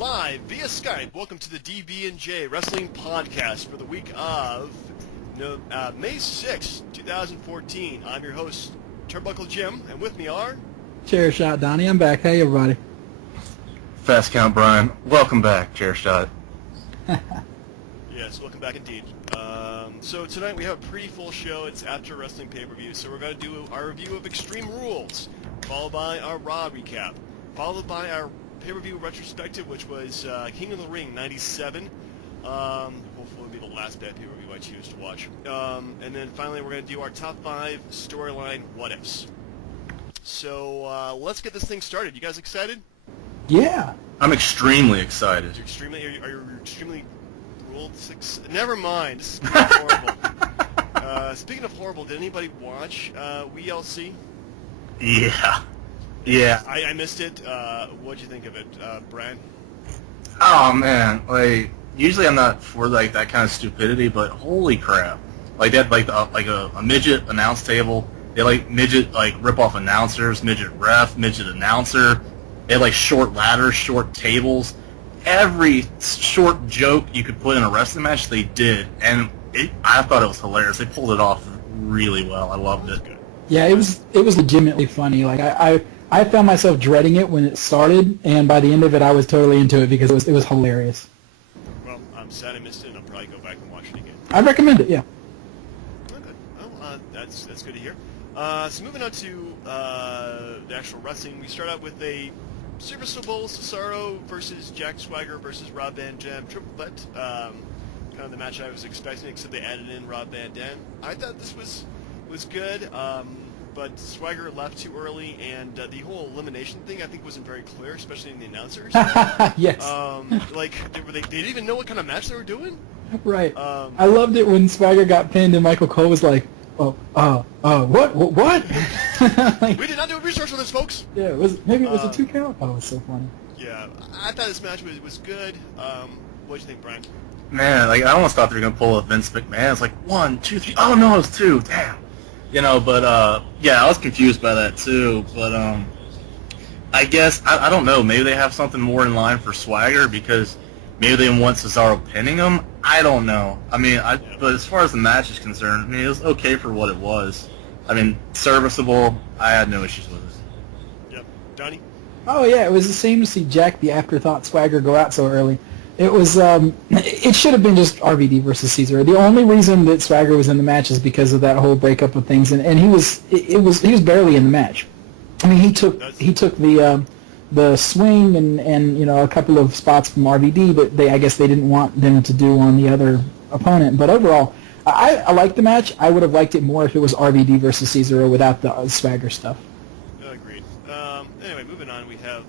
live via Skype. Welcome to the DB&J Wrestling Podcast for the week of May 6, 2014. I'm your host, Turnbuckle Jim, and with me are... Chair Shot Donnie. I'm back. Hey, everybody. Fast Count Brian. Welcome back, Chair Shot. Yes, welcome back indeed. So tonight we have a pretty full show. It's after wrestling pay-per-view, so we're going to do our review of Extreme Rules, followed by our Raw recap, followed by our pay-per-view retrospective, which was King of the Ring 97. Hopefully it'll be the last bad pay-per-view I choose to watch. And then finally we're going to do our top 5 storyline what-ifs. So let's get this thing started. You guys excited? Yeah. I'm extremely excited. Are you extremely ruled 6? Never mind. This is gonna be horrible. Speaking of horrible, did anybody watch WLC? Yeah. Yeah. I missed it. What'd you think of it, Brian? Oh man, like usually I'm not for like that kind of stupidity, but holy crap! Like that, like a midget announce table. They like midget like rip off announcers, midget ref, midget announcer. They had like short ladders, short tables. Every short joke you could put in a wrestling match, they did, and I thought it was hilarious. They pulled it off really well. I loved it. Yeah, it was legitimately funny. Like I found myself dreading it when it started, and by the end of it, I was totally into it because it was hilarious. Well, I'm sad I missed it, and I'll probably go back and watch it again. I'd recommend it. Yeah. Okay. Well, that's good to hear. So moving on to the actual wrestling, we start out with a serviceable Cesaro versus Jack Swagger versus Rob Van Dam triple threat. Kind of the match I was expecting, except they added in Rob Van Dam. I thought this was good, but Swagger left too early, and the whole elimination thing I think wasn't very clear, especially in the announcers. Yes. Like they didn't even know what kind of match they were doing. Right. I loved it when Swagger got pinned and Michael Cole was like, what? Like, we did not do research on this, folks. Yeah, maybe it was a 2 count. Oh, it was so funny. Yeah, I thought this match was good. What'd you think, Brian? Man, like I almost thought they were gonna pull a Vince McMahon. It's like 1, 2, 3. Oh no, it's 2. Damn. You know, but yeah, I was confused by that too. But I guess I don't know. Maybe they have something more in line for Swagger because maybe they want Cesaro pinning him. I don't know. I mean, but as far as the match is concerned, I mean, it was okay for what it was. I mean, serviceable. I had no issues with it. Yep, Donnie. Oh yeah, it was the same to see Jack the afterthought Swagger go out so early. It was it should have been just RVD versus Cesaro. The only reason that Swagger was in the match is because of that whole breakup of things, and he was barely in the match. I mean, he took the swing and you know a couple of spots from RVD, but I guess they didn't want them to do on the other opponent. But overall, I liked the match. I would have liked it more if it was RVD versus Cesaro without the Swagger stuff. Agreed. Anyway, moving on, we have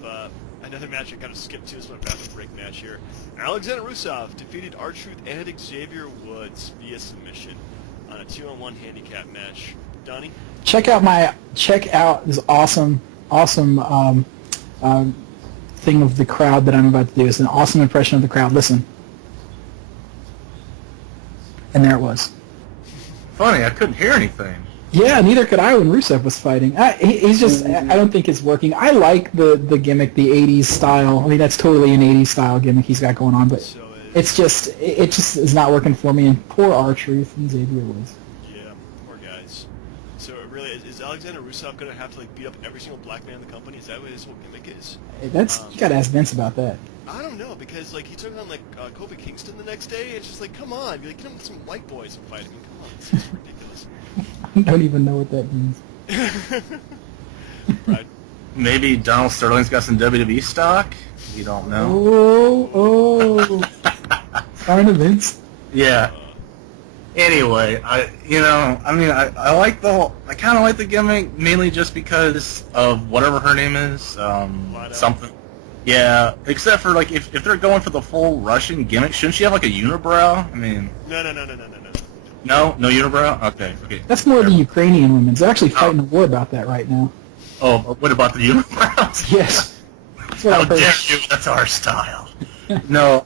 another match I kind of skipped to. This one, a break match here. Alexander Rusev defeated R-Truth and Xavier Woods via submission on a 2-on-1 handicap match. Donnie? Check out this awesome thing of the crowd that I'm about to do. It's an awesome impression of the crowd. Listen. And there it was. Funny, I couldn't hear anything. Yeah, neither could I when Rusev was fighting. He's just, I don't think it's working. I like the gimmick, the 80s style. I mean, that's totally an 80s style gimmick he's got going on, but So it just is not working for me. And poor R-Truth and Xavier Woods. yeah, poor guys. So it really is Alexander Rusev going to have to like beat up every single black man in the company? Is that what his whole gimmick is? You got to ask Vince about that. I don't know, because like he took on like Kofi Kingston the next day. It's just like, come on, like, get him with some white boys and fight him. Come on, it's just ridiculous. I don't even know what that means. Right. Maybe Donald Sterling's got some WWE stock. You don't know. Oh. Sorry to Vince. Yeah. Anyway, I like I kind of like the gimmick mainly just because of whatever her name is, something. Yeah, except for like if they're going for the full Russian gimmick, shouldn't she have like a unibrow? I mean. No. No unibrow. Okay. That's more the Ukrainian women. They're actually fighting a war about that right now. Oh, what about the unibrows? Yes. How dare you? That's our style. No.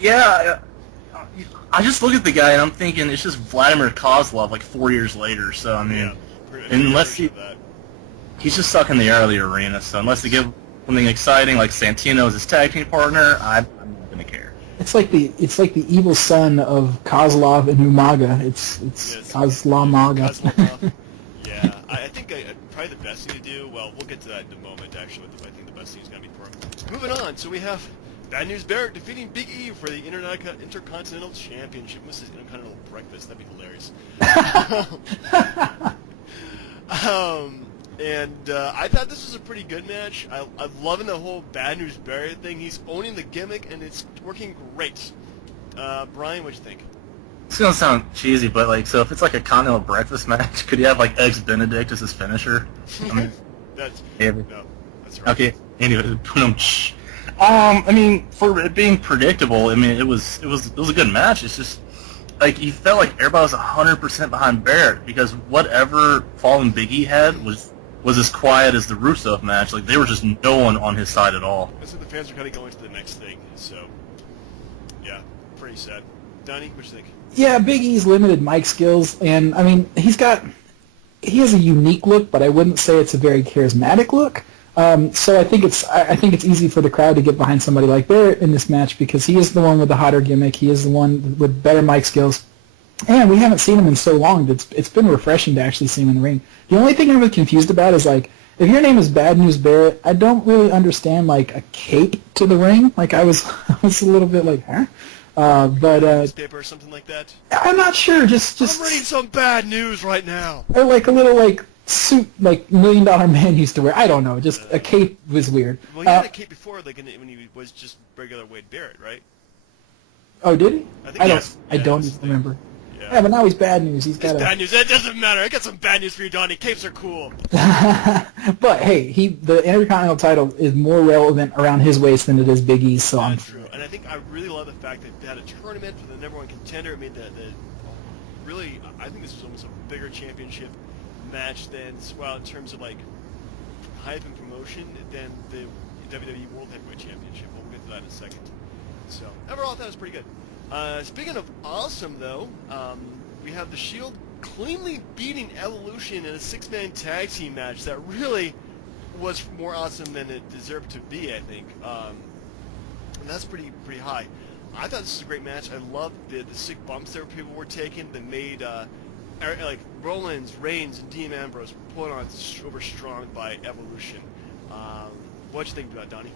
Yeah. I just look at the guy and I'm thinking it's just Vladimir Kozlov like 4 years later. So I mean, unless he's just stuck in the air of the arena. So unless they give something exciting like Santino as his tag team partner, I'm not gonna care. It's like the evil son of Kozlov and Umaga. It's Yes. Kozlamaga. Kozlov. Yeah, I think probably the best thing to do. Well, we'll get to that in a moment. Actually, I think the best thing is gonna be for him. Moving on. So we have Bad News Barrett defeating Big E for the Intercontinental Championship. This is Intercontinental Breakfast. That'd be hilarious. I thought this was a pretty good match. I'm loving the whole Bad News Barrett thing. He's owning the gimmick, and it's working great. Brian, what'd you think? It's gonna sound cheesy, but like, so if it's like a continental breakfast match, could you have like Eggs Benedict as his finisher? I mean, That's right. Okay. Anyway, I mean, for it being predictable, I mean, it was a good match. It's just like you felt like everybody was 100% behind Barrett because whatever Fallen Big E had was as quiet as the Rusev match. Like they were just no one on his side at all. So the fans are kind of going to the next thing. So yeah, pretty sad. Donnie, what you think? Yeah, Big E's limited mic skills, and I mean he has a unique look, but I wouldn't say it's a very charismatic look. So I think it's easy for the crowd to get behind somebody like Barrett in this match because he is the one with the hotter gimmick. He is the one with better mic skills, and we haven't seen him in so long. It's been refreshing to actually see him in the ring. The only thing I'm really confused about is like if your name is Bad News Barrett, I don't really understand like a cape to the ring. Like I was a little bit like, huh? But newspaper or something like that. I'm not sure. Just I'm reading some bad news right now. Or like a little like suit like $1 Million Man used to wear. I don't know. Just a cape was weird. Well, he had a cape before, like when he was just regular Wade Barrett, right? Oh, did he? I don't even remember. Yeah. Yeah, but now he's Bad News. He's got bad news. That doesn't matter. I got some bad news for you, Donnie. Capes are cool. But hey, the Intercontinental title is more relevant around his waist than it is Big E's. So I'm true. And I think I really love the fact that they had a tournament for the number one contender. It made really. I think this was almost a bigger championship match than in terms of like hype and promotion than the WWE World Heavyweight Championship. We'll get to that in a second. So overall, that was pretty good. Speaking of awesome, though, we have the Shield cleanly beating Evolution in a six-man tag team match that really was more awesome than it deserved to be, I think. And that's pretty high. I thought this was a great match. I loved the sick bumps that people were taking that made like Rollins, Reigns, and Dean Ambrose put on over strong by Evolution. What'd you think about Donnie?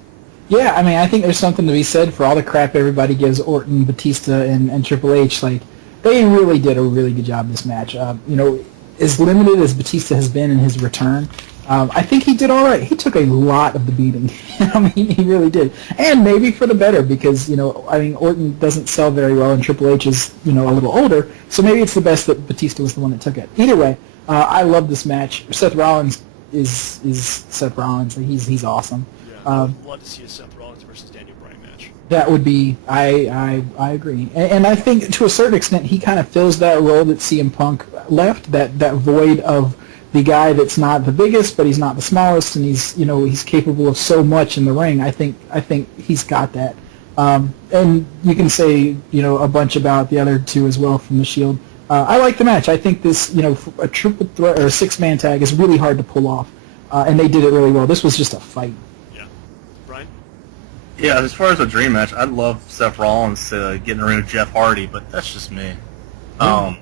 Yeah, I mean, I think there's something to be said for all the crap everybody gives Orton, Batista, and Triple H. Like, they really did a really good job this match. As limited as Batista has been in his return, I think he did all right. He took a lot of the beating. I mean, he really did. And maybe for the better because, Orton doesn't sell very well and Triple H is, a little older. So maybe it's the best that Batista was the one that took it. Either way, I love this match. Seth Rollins is Seth Rollins. He's awesome. I'd love to see a Seth Rollins versus Daniel Bryan match. That would be, I agree. And I think to a certain extent he kind of fills that role that CM Punk left, that void of the guy that's not the biggest, but he's not the smallest, and he's capable of so much in the ring. I think he's got that. And you can say, a bunch about the other two as well from the Shield. I like the match. I think this, a triple threat or a six-man tag is really hard to pull off, and they did it really well. This was just a fight. Yeah, as far as a dream match, I'd love Seth Rollins to get in the ring with Jeff Hardy, but that's just me. I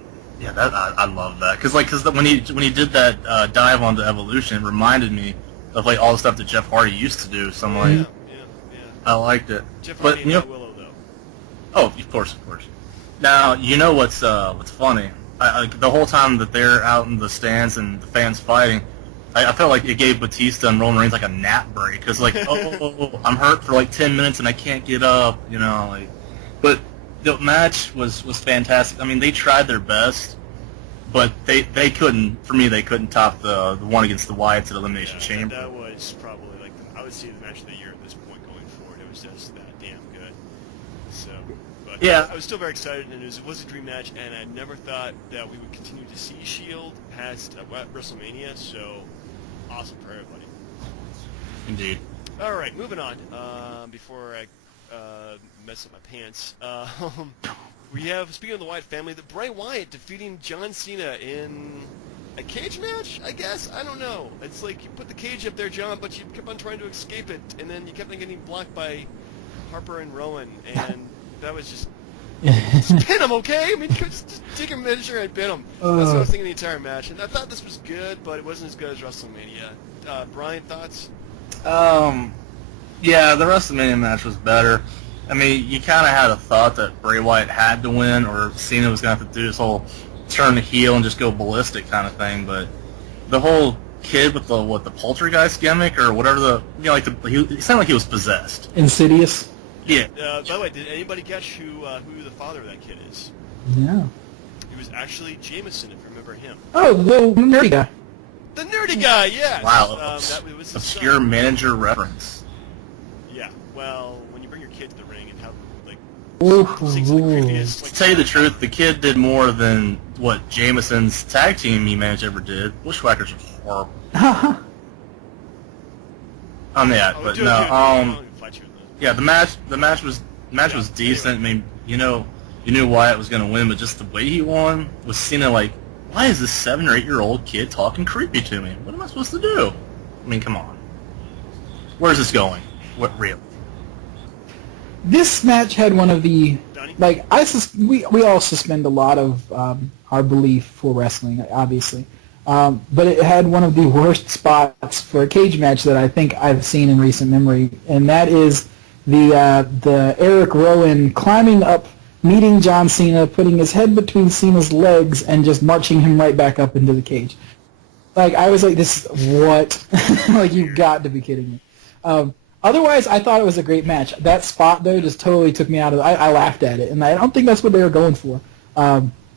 love that because when he did that dive onto Evolution, it reminded me of like all the stuff that Jeff Hardy used to do. So I'm like, I liked it. Jeff Hardy and Willow though. Oh, of course. Now what's funny? The whole time that they're out in the stands and the fans fighting. I felt like it gave Batista and Roman Reigns like a nap break because I'm hurt for like 10 minutes and I can't get up, But the match was fantastic. I mean, they tried their best, but they couldn't. For me, they couldn't top the one against the Wyatts at Elimination Chamber. That was probably I would say the match of the year at this point going forward. It was just that damn good. So, but yeah, I was still very excited, and it was a dream match, and I never thought that we would continue to see Shield past WrestleMania. So. Awesome for everybody. Indeed. All right, moving on. Before I mess up my pants, we have, speaking of the Wyatt family, the Bray Wyatt defeating John Cena in a cage match, I guess? I don't know. It's like you put the cage up there, John, but you kept on trying to escape it, and then you kept on getting blocked by Harper and Rowan, and that was just pin him, okay? I mean, just take a measure and pin him. That's what I was thinking the entire match, and I thought this was good, but it wasn't as good as WrestleMania. Brian, thoughts? Yeah, the WrestleMania match was better. I mean, you kind of had a thought that Bray Wyatt had to win, or Cena was going to have to do this whole turn the heel and just go ballistic kind of thing, but the whole kid with the poltergeist gimmick or whatever he sounded like he was possessed. Insidious. Yeah. By the way, did anybody guess who the father of that kid is? No. It was actually Jameson, if you remember him. Oh, the nerdy guy. The nerdy guy, yes. Wow. That was his Obscure son. manager reference. Yeah. Well, when you bring your kid to the ring and have like Ooh. six of the creepiest. To tell you the truth, the kid did more than what Jameson's tag team he managed ever did. Bushwhackers are horrible. But no. Yeah, the match was decent. I mean, you knew Wyatt was going to win, but just the way he won was Cena like, why is this 7 or 8-year-old kid talking creepy to me? What am I supposed to do? I mean, come on. Where's this going? What really? This match had one of the we all suspend a lot of our belief for wrestling, obviously, but it had one of the worst spots for a cage match that I think I've seen in recent memory, and that is the Eric Rowan climbing up, meeting John Cena, putting his head between Cena's legs, and just marching him right back up into the cage. Like, I was like, this, what? Like, you've got to be kidding me. Otherwise, I thought it was a great match. That spot, though, just totally took me out of it. I laughed at it, and I don't think that's what they were going for.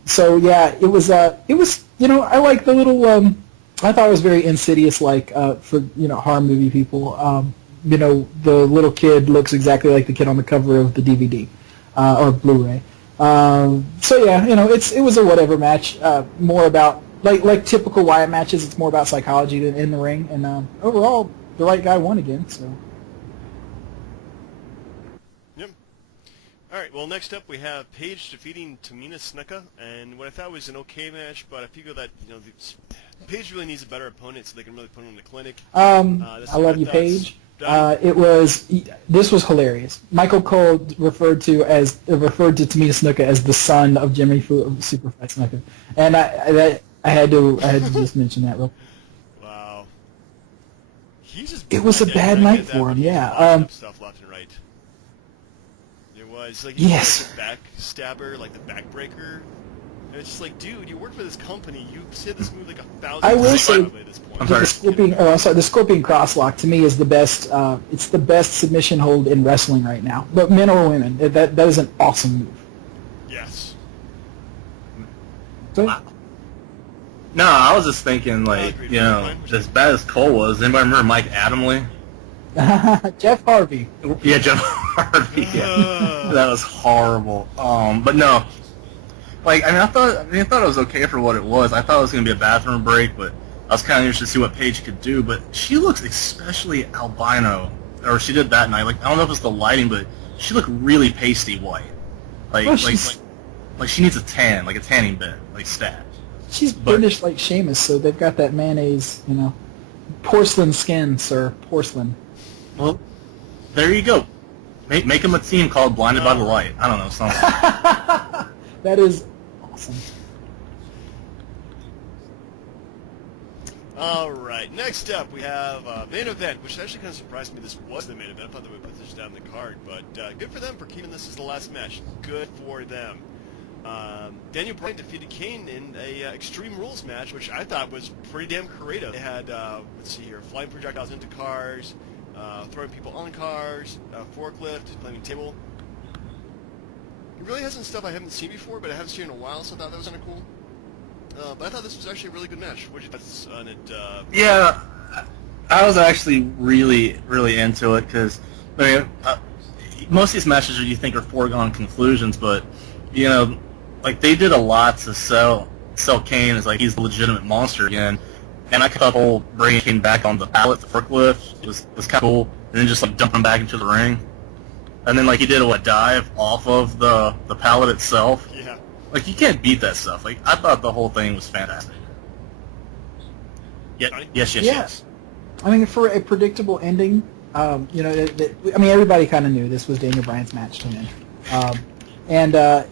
So, yeah, it was, I like the little, I thought it was very Insidious, like, for, horror movie people. The little kid looks exactly like the kid on the cover of the DVD. Or Blu-ray. So yeah, it was a whatever match. More about like typical Wyatt matches. It's more about psychology than in the ring. And overall, the right guy won again. So. Yep. All right. Well, next up we have Paige defeating Tamina Snuka, and what I thought was an okay match, but I figure that Paige really needs a better opponent so they can really put him in the clinic. I love you, Paige. This was hilarious. Michael Cole referred to Tamina Snuka as the son of Jimmy Superfly Snuka, and I had to just mention that real quick. Wow. It was a bad night for him. Yeah. Stuff left and right. It was like yes. The backstabber, like the backbreaker. And it's just like, dude, you work for this company. You've said this move like 1,000 times. I will say, at this point. the Scorpion Crosslock to me is the best. It's the best submission hold in wrestling right now. But men or women, that is an awesome move. Yes. So, wow. No, I was just thinking, as bad as Cole was, anybody remember Mike Adamle? Jeff Harvey. Yeah, Jeff Harvey. Yeah. That was horrible. But no. I thought it was okay for what it was. I thought it was going to be a bathroom break, but I was kind of interested to see what Paige could do. But she looks especially albino, or she did that night. I don't know if it's the lighting, but she looked really pasty white. Like she needs a tan, like a tanning bed, like stat. She's British like Sheamus, so they've got that mayonnaise, porcelain skin, sir, porcelain. Well, there you go. Make them a team called Blinded by the Light. I don't know, something. That is awesome. All right, next up we have main event, which actually kind of surprised me. This was the main event. I thought they would put this down in the card, but good for them for keeping this as the last match. Good for them. Daniel Bryan defeated Kane in a Extreme Rules match, which I thought was pretty damn creative. They had, let's see here, flying projectiles into cars, throwing people on cars, forklift, climbing table. It really hasn't stuff I haven't seen before, but I haven't seen it in a while, so I thought that was kind of cool. But I thought this was actually a really good match. What did you think on it? Yeah, I was actually really, really into it because most of these matches you think are foregone conclusions, but they did a lot to sell Kane as he's a legitimate monster again. And I thought the whole bringing Kane back on the pallet, the forklift, was kind of cool. And then just dumping him back into the ring. And then he did a dive off of the pallet itself. Yeah. You can't beat that stuff. I thought the whole thing was fantastic. Yes. Yeah. I mean, for a predictable ending, everybody kind of knew this was Daniel Bryan's match to win.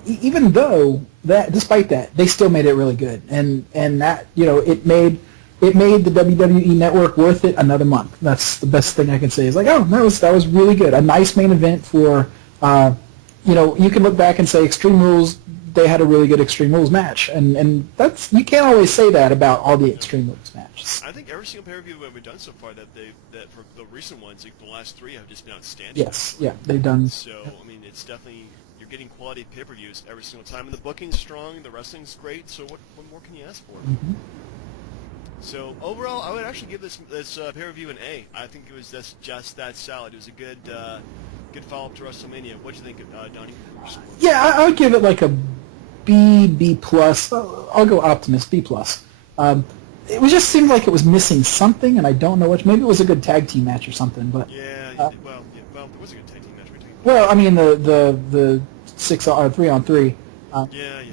Even though despite that, they still made it really good, and that it made the WWE Network worth it another month. That's the best thing I can say. Is like, oh, that was really good. A nice main event for, you can look back and say Extreme Rules. They had a really good Extreme Rules match, and that's, you can't always say that about all the Extreme Rules matches. I think every single pay-per-view that we've done so far, that for the recent ones, like the last 3, have just been outstanding. Yes, yeah, they've done. So I mean, it's definitely, you're getting quality pay-per-views every single time, and the booking's strong, the wrestling's great. So what more can you ask for? Mm-hmm. So overall, I would actually give this pay-per-view an A. I think it was just that solid. It was a good follow-up to WrestleMania. What do you think, Donnie? Yeah, I would give it like a B plus. I'll go optimist, B plus. It just seemed like it was missing something, and I don't know which. Maybe it was a good tag team match or something. But well, there was a good tag team match between. Well, I mean the 3-on-3.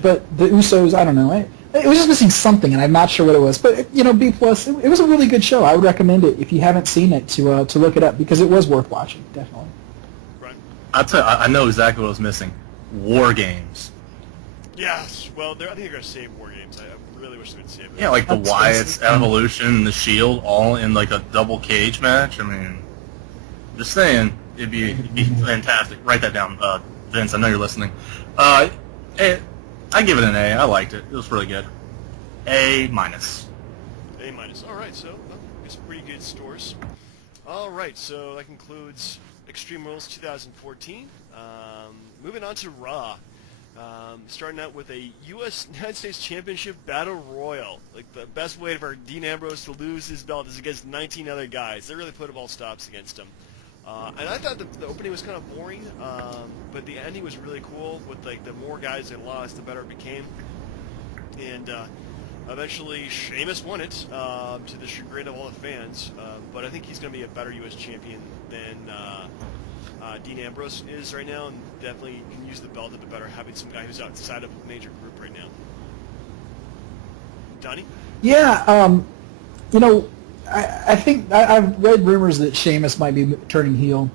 But the Usos, I don't know. It was just missing something, and I'm not sure what it was. But B plus. It was a really good show. I would recommend it if you haven't seen it to look it up, because it was worth watching, definitely. Right. I'll tell you, I know exactly what was missing. War Games. Yes. Well, I think they're going to save War Games. I really wish they would save it. Yeah, like the Wyatts, Evolution, and the Shield, all in like a double cage match. I mean, just saying, it'd be fantastic. Write that down, Vince. I know you're listening. I give it an A. I liked it. It was really good. A minus. A minus. All right. So it's pretty good scores. All right. So that concludes Extreme Rules 2014. Moving on to Raw. Starting out with a United States Championship Battle Royal. Like, the best way for Dean Ambrose to lose his belt is against 19 other guys. They really put up all stops against him. And I thought the opening was kind of boring, but the ending was really cool. With like the more guys they lost, the better it became. And eventually, Sheamus won it to the chagrin of all the fans. But I think he's going to be a better U.S. champion than Dean Ambrose is right now, and definitely can use the belt a bit better, having some guy who's outside of a major group right now. Donnie? Yeah, I think I've read rumors that Sheamus might be turning heel,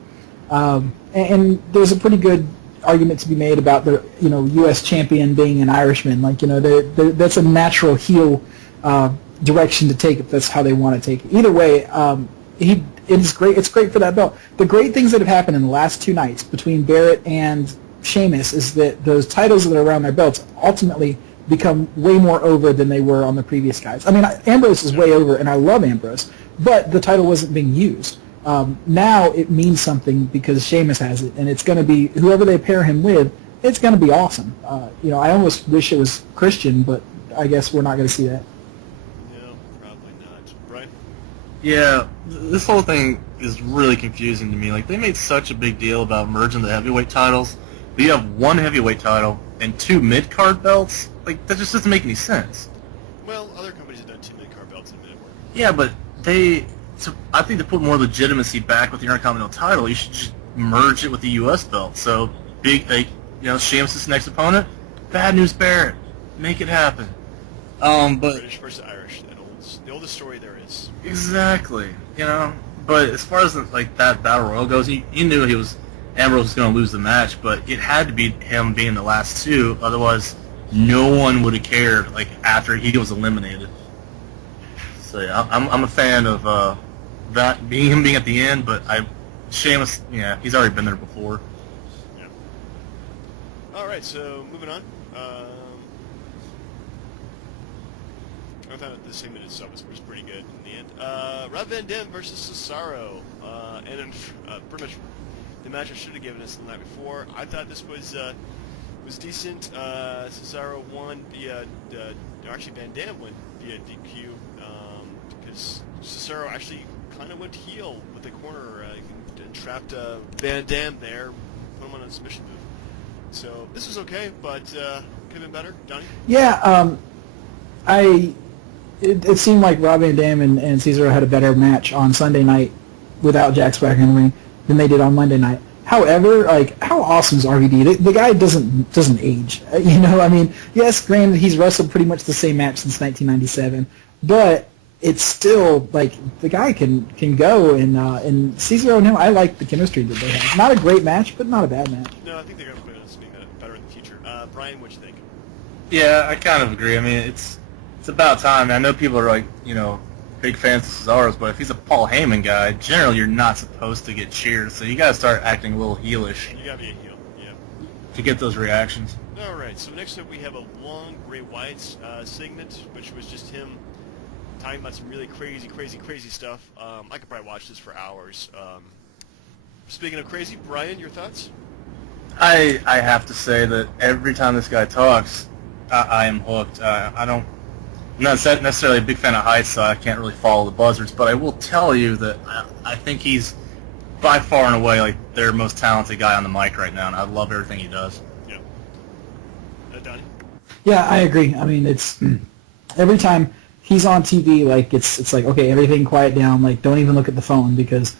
and there's a pretty good argument to be made about the U.S. champion being an Irishman. Like, that's a natural heel direction to take if that's how they want to take it. Either way, it's great. It's great for that belt. The great things that have happened in the last 2 nights between Barrett and Sheamus is that those titles that are around their belts ultimately become way more over than they were on the previous guys. I mean, Ambrose is way over, and I love Ambrose, but the title wasn't being used. Now it means something because Sheamus has it, and it's going to be whoever they pair him with. It's going to be awesome. I almost wish it was Christian, but I guess we're not going to see that. No, probably not. Brian? Yeah, this whole thing is really confusing to me. Like, they made such a big deal about merging the heavyweight titles. But you have one heavyweight title and 2 mid-card belts? Like, that just doesn't make any sense. Well, other companies have done 2 mid-card belts in the network. Yeah, but I think to put more legitimacy back with the Intercontinental title, you should just merge it with the U.S. belt. So, Sheamus' next opponent, Bad News Barrett. Make it happen. But British versus Irish, the oldest story there is. Exactly, But as far as that Battle Royal goes, you knew Ambrose was going to lose the match, but it had to be him being the last 2. Otherwise, no one would have cared. Like, after he was eliminated. So yeah, I'm a fan of that being at the end. But Sheamus, he's already been there before. Yeah. All right, so moving on. I thought the segment itself was pretty good in the end. Rob Van Dam versus Cesaro, and pretty much the match I should have given us the night before. I thought this was decent. Cesaro won via, actually Van Dam won via DQ, because Cesaro actually kind of went heel with the corner and trapped Van Dam there, put him on a submission move. So this was okay, but could have been better. Johnny? Yeah, it seemed like Rob Van Dam and Cesaro had a better match on Sunday night without Jack Swagger in the ring than they did on Monday night. However, how awesome is RVD? The guy doesn't age. I mean, yes, granted, he's wrestled pretty much the same match since 1997, but it's still like the guy can go, and Cesar O'Neill, I like the chemistry that they have. Not a great match, but not a bad match. No, I think they're going to make that better in the future. Brian, what you think? Yeah, I kind of agree. I mean, it's about time. I know people are like, big fans of Cesaro's, but if he's a Paul Heyman guy, generally you're not supposed to get cheered, so you got to start acting a little heelish. You got to be a heel, yeah. To get those reactions. All right, so next up we have a long Bray Wyatt segment, which was just him talking about some really crazy stuff. I could probably watch this for hours. Speaking of crazy, Brian, your thoughts? I have to say that every time this guy talks, I am hooked. I'm not necessarily a big fan of heights, so I can't really follow the buzzards, but I will tell you that I think he's by far and away like their most talented guy on the mic right now, and I love everything he does. Yeah. Donnie? Yeah, I agree. I mean, it's every time he's on TV, like it's like, okay, everything quiet down, like don't even look at the phone because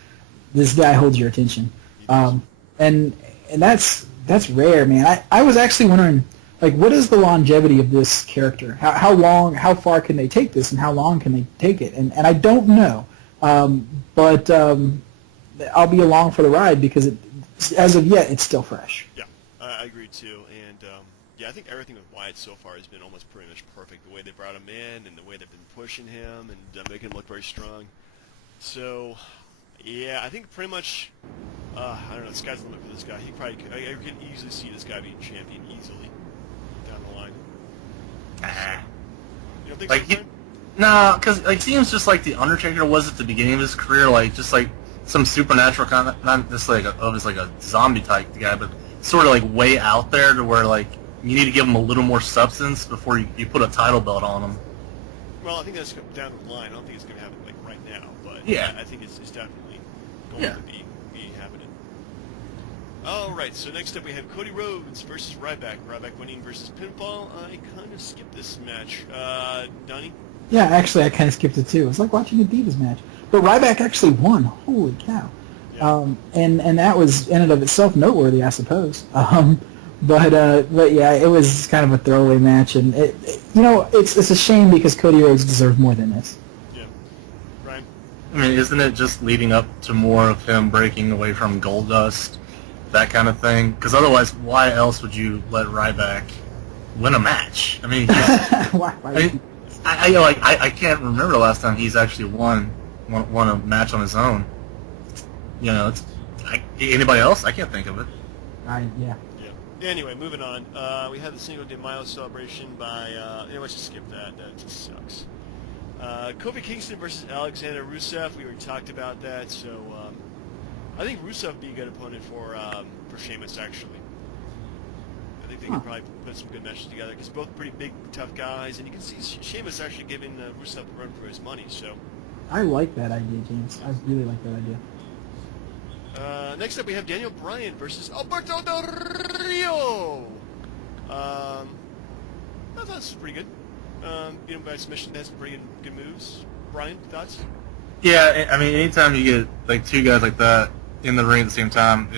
this guy holds your attention. And that's rare, man. I was actually wondering, like, what is the longevity of this character? How far can they take this, and how long can they take it? And I don't know, but I'll be along for the ride because as of yet, it's still fresh. Yeah, I agree too. And yeah, I think everything with Wyatt so far has been almost pretty much perfect. The way they brought him in, and the way they've been pushing him, and making him look very strong. So, yeah, I think pretty much. I don't know. The sky's the limit for this guy. He probably I can easily see this guy being champion easily down the line. You don't think Like, so, Brian? No, because it seems just like the Undertaker was at the beginning of his career, like just like some supernatural kind of, not just like obviously like a zombie type guy, but sort of like way out there to where like you need to give him a little more substance before you put a title belt on him. Well, I think that's down the line. I don't think it's going to happen like right now, but Yeah. I think it's definitely going Yeah. to be happening. All right, so next up we have Cody Rhodes versus Ryback. Ryback winning versus pinfall. I kind of skipped this match. Donnie? Yeah, actually, I kind of skipped it too. It's like watching a Divas match. But Ryback actually won. Holy cow! Yeah. And that was in and of itself noteworthy, I suppose. But yeah, it was kind of a throwaway match, and it's a shame because Cody Rhodes deserved more than this. Yeah. Ryan? I mean, isn't it just leading up to more of him breaking away from Goldust, that kind of thing? Because otherwise, why else would you let Ryback win a match? I mean, Why? I can't remember the last time he's actually won a match on his own. Anybody else? I can't think of it. Yeah. Anyway, moving on. We had the Cinco de Mayo celebration by... let's just skip that. That just sucks. Kofi Kingston versus Alexander Rusev. We already talked about that, so I think Rusev would be a good opponent for Sheamus, actually. I think they can probably put some good matches together, because both pretty big, tough guys, and you can see Sheamus actually giving Rusev a run for his money, so... I like that idea, James. I really like that idea. Next up, we have Daniel Bryan versus Alberto Del Rio. I thought this was pretty good. Beat him by submission, has some pretty good moves. Brian, thoughts? Yeah, I mean, anytime you get like two guys like that in the ring at the same time,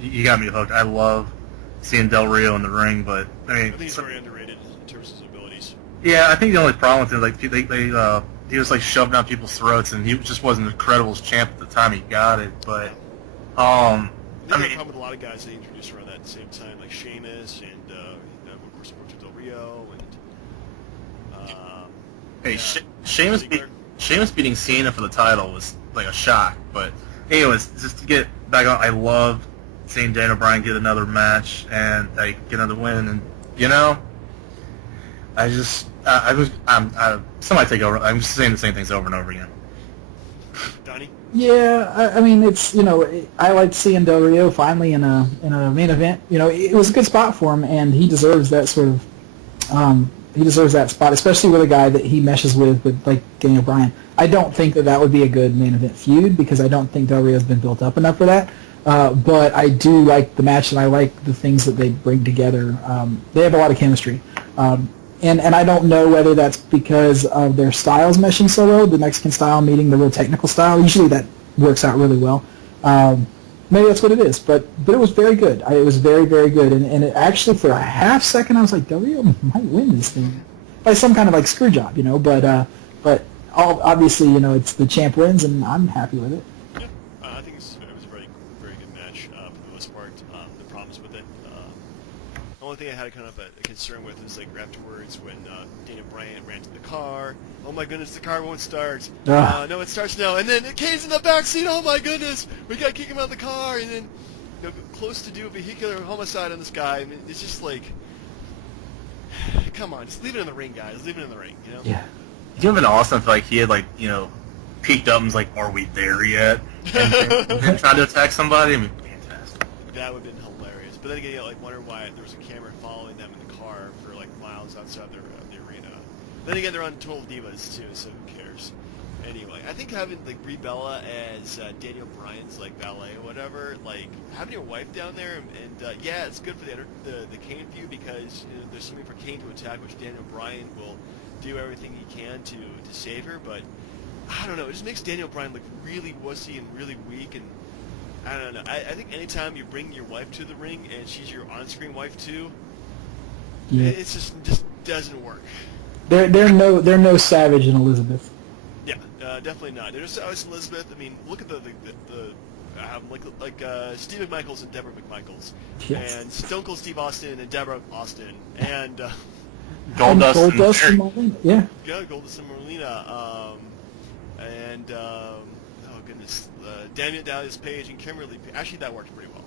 you got me hooked. I love seeing Del Rio in the ring, but I mean, I think he's very underrated in terms of his abilities. Yeah, I think the only problem with him, like he was like shoved down people's throats, and he just wasn't incredible as champ at the time he got it. But I mean, a problem with a lot of guys they introduced around that at the same time, like Sheamus and of course Alberto Del Rio and Sheamus beating Cena for the title was like a shock. But anyways, just to get back on, I love seeing Daniel Bryan get another match and like get another win, and somebody take over. I'm just saying the same things over and over again. Donnie? Yeah, I mean, it's I liked seeing Del Rio finally in a main event. It was a good spot for him, and he deserves that sort of he deserves that spot, especially with a guy that he meshes with like Daniel Bryan. I don't think that would be a good main event feud because I don't think Del Rio's been built up enough for that. But I do like the match, and I like the things that they bring together. They have a lot of chemistry. And I don't know whether that's because of their styles meshing so well, the Mexican style meeting the real technical style. Usually that works out really well. Maybe that's what it is, but it was very good. It was very, very good. And it actually, for a half second, I was like, Del Rio might win this thing by some kind of like screw job, But obviously, it's the champ wins, and I'm happy with it. Yeah, I think it was a very, very good match for the most part. The problems with it. The only thing I had kind of a concern with is like afterwards when Daniel Bryan ran to the car. Oh my goodness, the car won't start. No, it starts now. And then Kane's in the backseat. Oh my goodness, we got to kick him out of the car. And then close to do a vehicular homicide on this guy. I mean, it's just like, come on, just leave it in the ring, guys. Leave it in the ring, Yeah. It would have been awesome if he had peeked up and was like, "Are we there yet?" and tried to attack somebody. I mean, fantastic. That would have been hilarious. But then again, wonder why there was a camera following them in the car for miles outside the arena. Then again, they're on Total Divas too, so who cares? Anyway, I think having Brie Bella as Daniel Bryan's valet or whatever, having your wife down there, and yeah, it's good for the Kane feud because there's something for Kane to attack, which Daniel Bryan will do everything he can to save her. But I don't know, it just makes Daniel Bryan look really wussy and really weak, and I don't know. I think anytime you bring your wife to the ring and she's your on-screen wife too, it just doesn't work. They're no Savage and Elizabeth. Yeah, definitely not. There's Savage and Elizabeth. I mean, look at the Steve McMichaels and Deborah McMichaels, Yes. and Stone Cold Steve Austin and Deborah Austin, and Goldust and Marlena. Yeah. Goldust and Marlena, and oh goodness, Damian Dallas Page and Kimberly. Actually, that worked pretty well.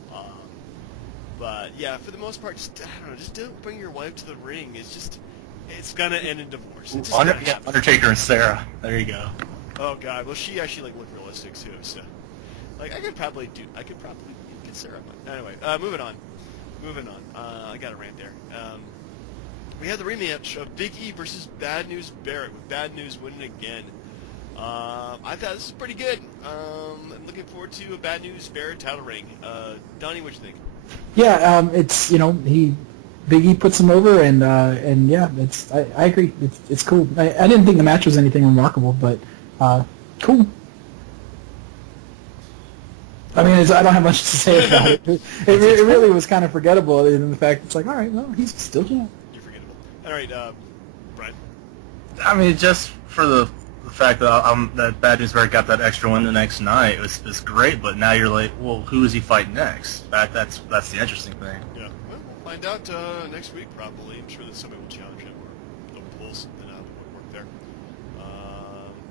But yeah, for the most part, just I don't know. Just don't bring your wife to the ring. It's gonna end in divorce. It's just gonna happen. Undertaker and Sarah. There you go. Oh God. Well, she actually looked realistic too. So, I could probably get Sarah. Anyway, moving on. I got a rant there. We had the rematch of Big E versus Bad News Barrett, with Bad News winning again. I thought this was pretty good. I'm looking forward to a Bad News Barrett title reign. Donnie, what you think? Yeah, it's Big E puts him over, and yeah, I agree. It's cool. I didn't think the match was anything remarkable, but cool. I mean, I don't have much to say about it. It really was kind of forgettable in the fact it's all right, well, he's still champ. You're forgettable. All right, Brian. I mean, just for the fact that that Bad News Barrett got that extra win the next night, it was great. But now you're like, well, who is he fighting next? That's the interesting thing. Yeah. Well, we'll find out next week probably. I'm sure that somebody will challenge him or they'll pull something out of work there.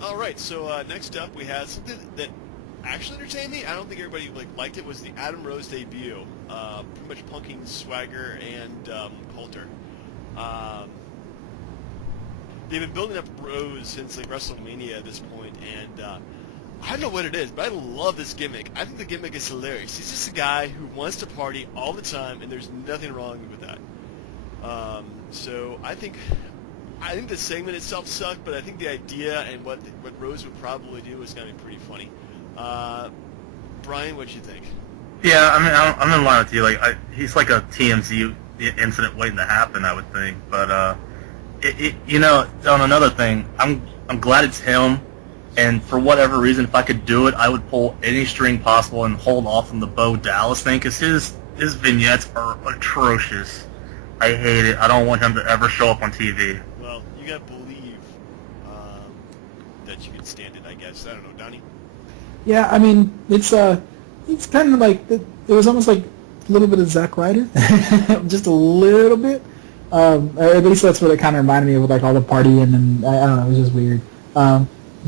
All right. So next up we had something that actually entertained me. I don't think everybody liked it. Was the Adam Rose debut? Pretty much punking Swagger and Coulter. They've been building up Rose since WrestleMania at this point, and I don't know what it is, but I love this gimmick. I think the gimmick is hilarious. He's just a guy who wants to party all the time, and there's nothing wrong with that. So I think the segment itself sucked, but I think the idea and what Rose would probably do is going to be pretty funny. Brian, what do you think? Yeah, I mean, I'm in line with you. He's like a TMZ incident waiting to happen, I would think. But on another thing, I'm glad it's him. And for whatever reason, if I could do it, I would pull any string possible and hold off on the Bo Dallas thing, because his vignettes are atrocious. I hate it. I don't want him to ever show up on TV. Well, you gotta believe that you can stand it, I guess. I don't know, Donnie. Yeah, I mean, it's kind of like it was almost like a little bit of Zack Ryder, just a little bit. At least that's what it kind of reminded me of, with all the partying, and I don't know, it was just weird.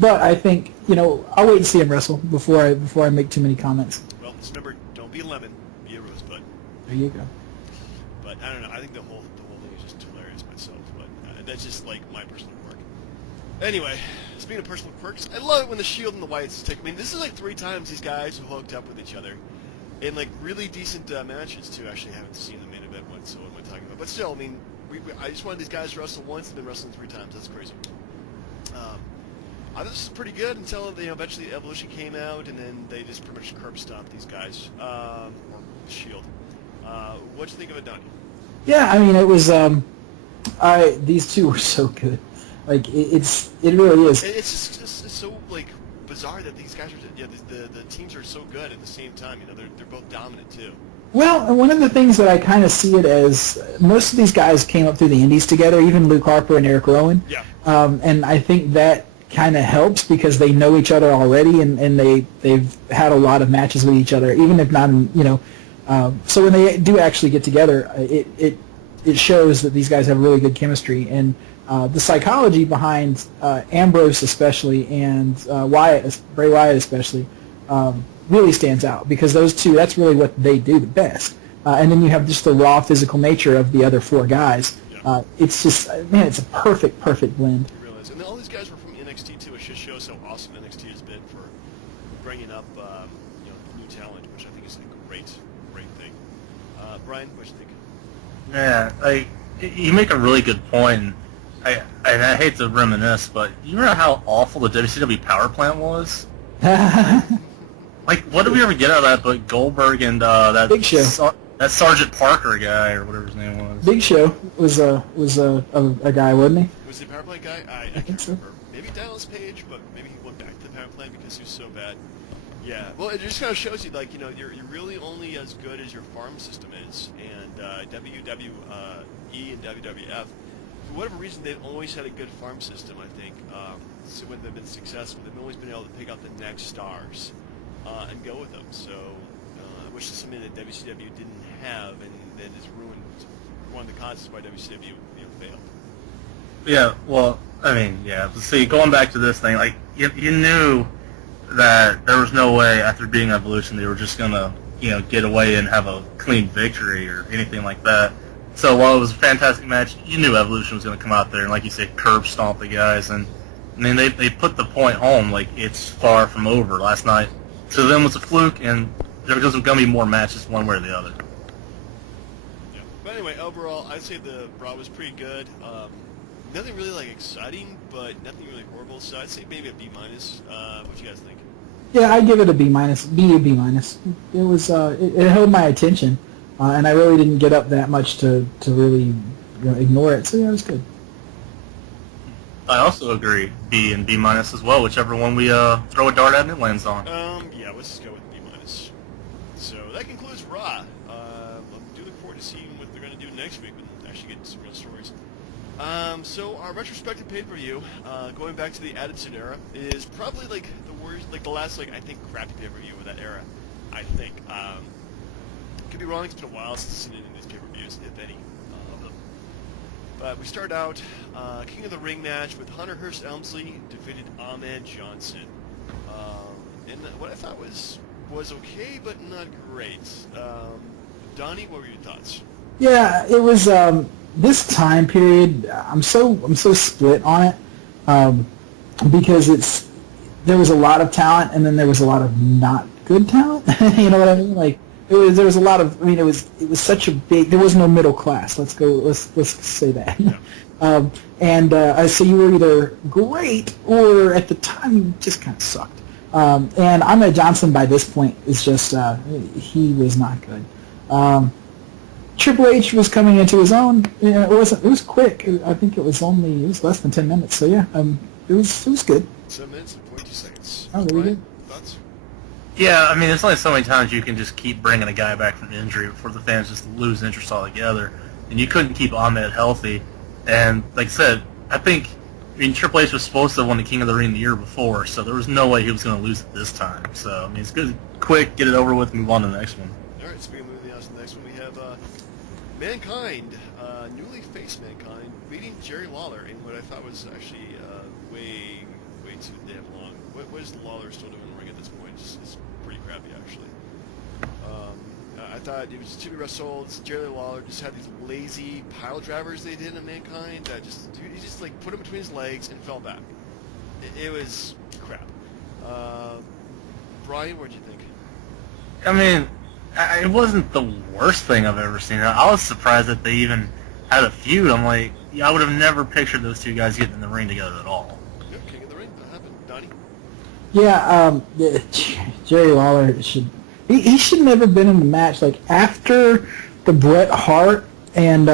But I think I'll wait and see him wrestle before I make too many comments. Well, just remember, don't be a lemon, be a rosebud. There you go. But I don't know. I think the whole thing is just hilarious myself. But that's just my personal quirk. Anyway, speaking of personal quirks, I love it when the Shield and the Whites take. I mean, this is 3 times these guys have hooked up with each other in really decent matches too. Actually, I haven't seen the main event one, so what am I talking about? But still, I mean, I just wanted these guys to wrestle once. They've been wrestling 3 times. That's crazy. I thought this was pretty good until eventually Evolution came out, and then they just pretty much curb stomped these guys, or Shield. What'd you think of it, Donnie? Yeah, I mean, it was. These two were so good. It really is. It's just so bizarre that these guys are. The teams are so good at the same time. They're both dominant too. Well, and one of the things that I kind of see it as, most of these guys came up through the Indies together, even Luke Harper and Eric Rowan. Yeah. And I think that kind of helps because they know each other already, and they've had a lot of matches with each other, even if not, so when they do actually get together, it shows that these guys have really good chemistry, and the psychology behind Ambrose especially and Bray Wyatt especially, really stands out because those two, that's really what they do the best. And then you have just the raw physical nature of the other four guys. It's just, man, it's a perfect blend. You realize, and all these guys were from NXT too. It just shows how awesome NXT has been for bringing up new talent, which I think is a great thing. Brian, what do you think? Yeah, you make a really good point. I hate to reminisce, but you remember how awful the WCW power plant was? Like, what did we ever get out of that? But Goldberg and that Big Show. That Sergeant Parker guy or whatever his name was. Big Show was a guy, wasn't he? Was he a power plant guy? I can't remember. Maybe Dallas Page, but maybe he went back to the power plant because he was so bad. Yeah, well, it just kind of shows you, like, you're really only as good as your farm system is, and WWE and WWF, for whatever reason, they've always had a good farm system, I think. So when they've been successful, they've always been able to pick out the next stars and go with them. So, which is something that WCW didn't have, and that has ruined one of the causes why WCW failed. Yeah, well, I mean, yeah. See, going back to this thing, like, you knew that there was no way after being Evolution they were just gonna, get away and have a clean victory or anything like that. So while it was a fantastic match, you knew Evolution was gonna come out there and, like you said, curb stomp the guys. And I mean, they put the point home, like, it's far from over last night. To them, it's a fluke, and there's gonna be more matches one way or the other. Yeah. But anyway, overall, I'd say the Raw was pretty good. Nothing really exciting, but nothing really horrible. So I'd say maybe a B-. What you guys think? Yeah, I'd give it a B-, B-. It was it held my attention, and I really didn't get up that much to really ignore it. So yeah, it was good. I also agree, B and B- as well, whichever one we throw a dart at and it lands on. Yeah, let's just go with B-. So that concludes Raw. I'm do look forward to seeing what they're going to do next week and actually get some real stories. So our retrospective pay-per-view, going back to the Attitude Era, is probably the worst, the last I think crappy pay-per-view of that era. I think. Could be wrong. It's been a while since I've seen any of these pay-per-views, if any of them. But we start out King of the Ring match with Hunter Hearst Helmsley defeated Ahmed Johnson, and what I thought was okay, but not great. Donnie, what were your thoughts? Yeah, it was. This time period, I'm so split on it because there was a lot of talent and then there was a lot of not good talent. You know what I mean? There was a lot of. I mean, it was such a big. There was no middle class. Let's say that. Yeah. So you were either great or at the time you just kind of sucked. And Ahmed Johnson by this point is just he was not good. Triple H was coming into his own. It was quick. I think it was less than 10 minutes. So yeah, it was good. 7 minutes and 42 seconds. Oh, very good. Thoughts? Yeah, I mean, there's only so many times you can just keep bringing a guy back from injury before the fans just lose interest altogether. And you couldn't keep Ahmed healthy. And like I said, Triple H was supposed to have won the King of the Ring the year before, so there was no way he was going to lose it this time. So I mean, it's good, quick, get it over with, move on to the next one. All right, speaking of moving on to the next one, we have Mankind, newly faced Mankind, beating Jerry Lawler in what I thought was actually way too damn long. What is Lawler still doing in the ring at this point? It's pretty crappy, actually. I thought it was to be wrestled. Jerry Lawler just had these lazy pile drivers they did in Mankind that he just put him between his legs and fell back. It was crap. Brian, what did you think? I mean, it wasn't the worst thing I've ever seen. I was surprised that they even had a feud. I'm like, I would have never pictured those two guys getting in the ring together at all. Yep, King of the Ring. That happened. Donnie? Yeah, Jerry Lawler should never been in the match. After the Bret Hart and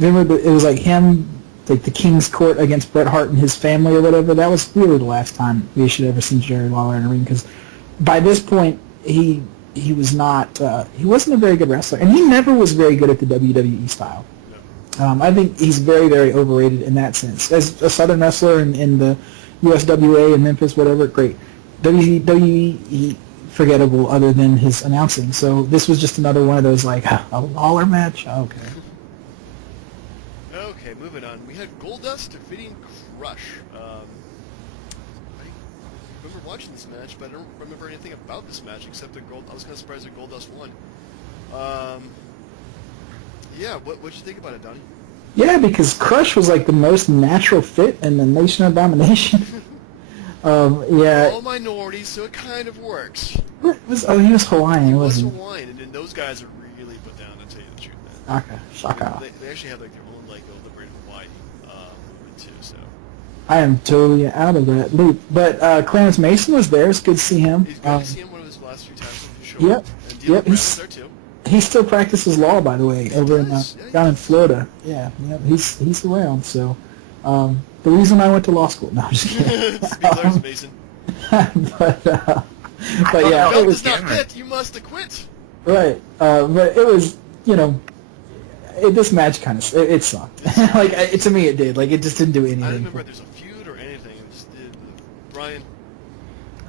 remember it was him, the King's Court against Bret Hart and his family or whatever. That was really the last time we should ever seen Jerry Lawler in a ring because by this point he was not. He wasn't a very good wrestler, and he never was very good at the WWE style. I think he's very, very overrated in that sense. As a Southern wrestler in the USWA in Memphis, whatever, great. WWE, forgettable other than his announcing. So this was just another one of those, like, a Lawler match? Okay. Okay, moving on. We had Goldust defeating Crush. I remember watching this match, but I don't remember anything about this match except that I was kind of surprised that Goldust won. Yeah, what'd you think about it, Donnie? Yeah, because Crush was like the most natural fit in the Nation of Domination. Yeah. All minorities, so it kind of works. He was Hawaiian, He was wasn't he? Hawaiian, and then those guys are really put down, to tell you the truth, man. Okay, shaka. They actually have like their own like liberated Hawaii movement too, so. I am totally out of that loop. But Clarence Mason was there. It's good to see him. He's good to see him one of his last few times on the show. Yep. And D'Lo Brown was there too. He still practices law, by the way, over in does. down in Florida. Yeah, he's around. So the reason I went to law school. No, I'm just kidding. Clarence Mason. but yeah, Belt it was does not fit. You must acquit. right. But it was, this match kind of it sucked. Like to me, it did. Like it just didn't do anything. I don't remember if there's a feud or anything. It just did. Brian.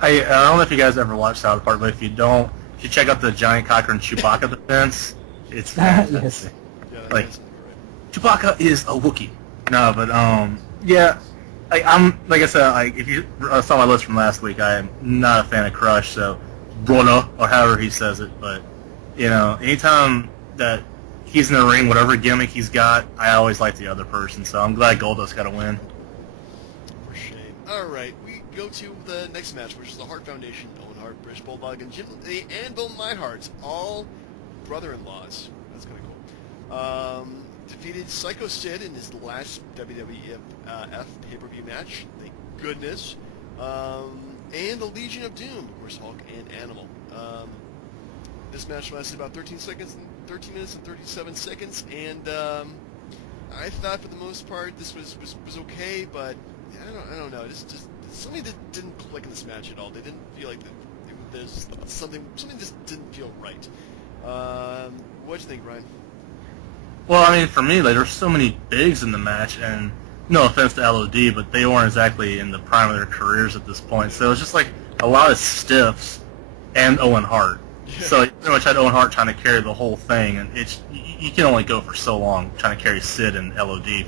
I don't know if you guys ever watched South Park, but if you don't, if you check out the Giant Cocker and Chewbacca defense, it's fantastic. Yes. Yeah, Like, that's right. Chewbacca is a Wookiee. No, but yeah, I'm like I said, if you saw my list from last week, I am not a fan of Crush, so brother or however he says it. But anytime that he's in the ring, whatever gimmick he's got, I always like the other person. So I'm glad Goldust got a win. For shame. All right, we go to the next match, which is the Hart Foundation. Owen Hart, British Bulldog, and Jim the Anvil Neidhart, all brother-in-laws. That's kind of cool. Defeated Psycho Sid in his last WWF pay-per-view match. Thank goodness. And the Legion of Doom, of course, Hulk and Animal. This match lasted about 13 minutes and 37 seconds, and I thought for the most part this was okay, but I don't know. Just something that didn't click in this match at all. They didn't feel like there's something just didn't feel right. What'd you think, Ryan? Well, I mean, for me, like, there's so many bigs in the match, and no offense to LOD, but they weren't exactly in the prime of their careers at this point. So it was just like a lot of stiffs and Owen Hart. Yeah. So you pretty much had Owen Hart trying to carry the whole thing, and you can only go for so long trying to carry Sid and LOD.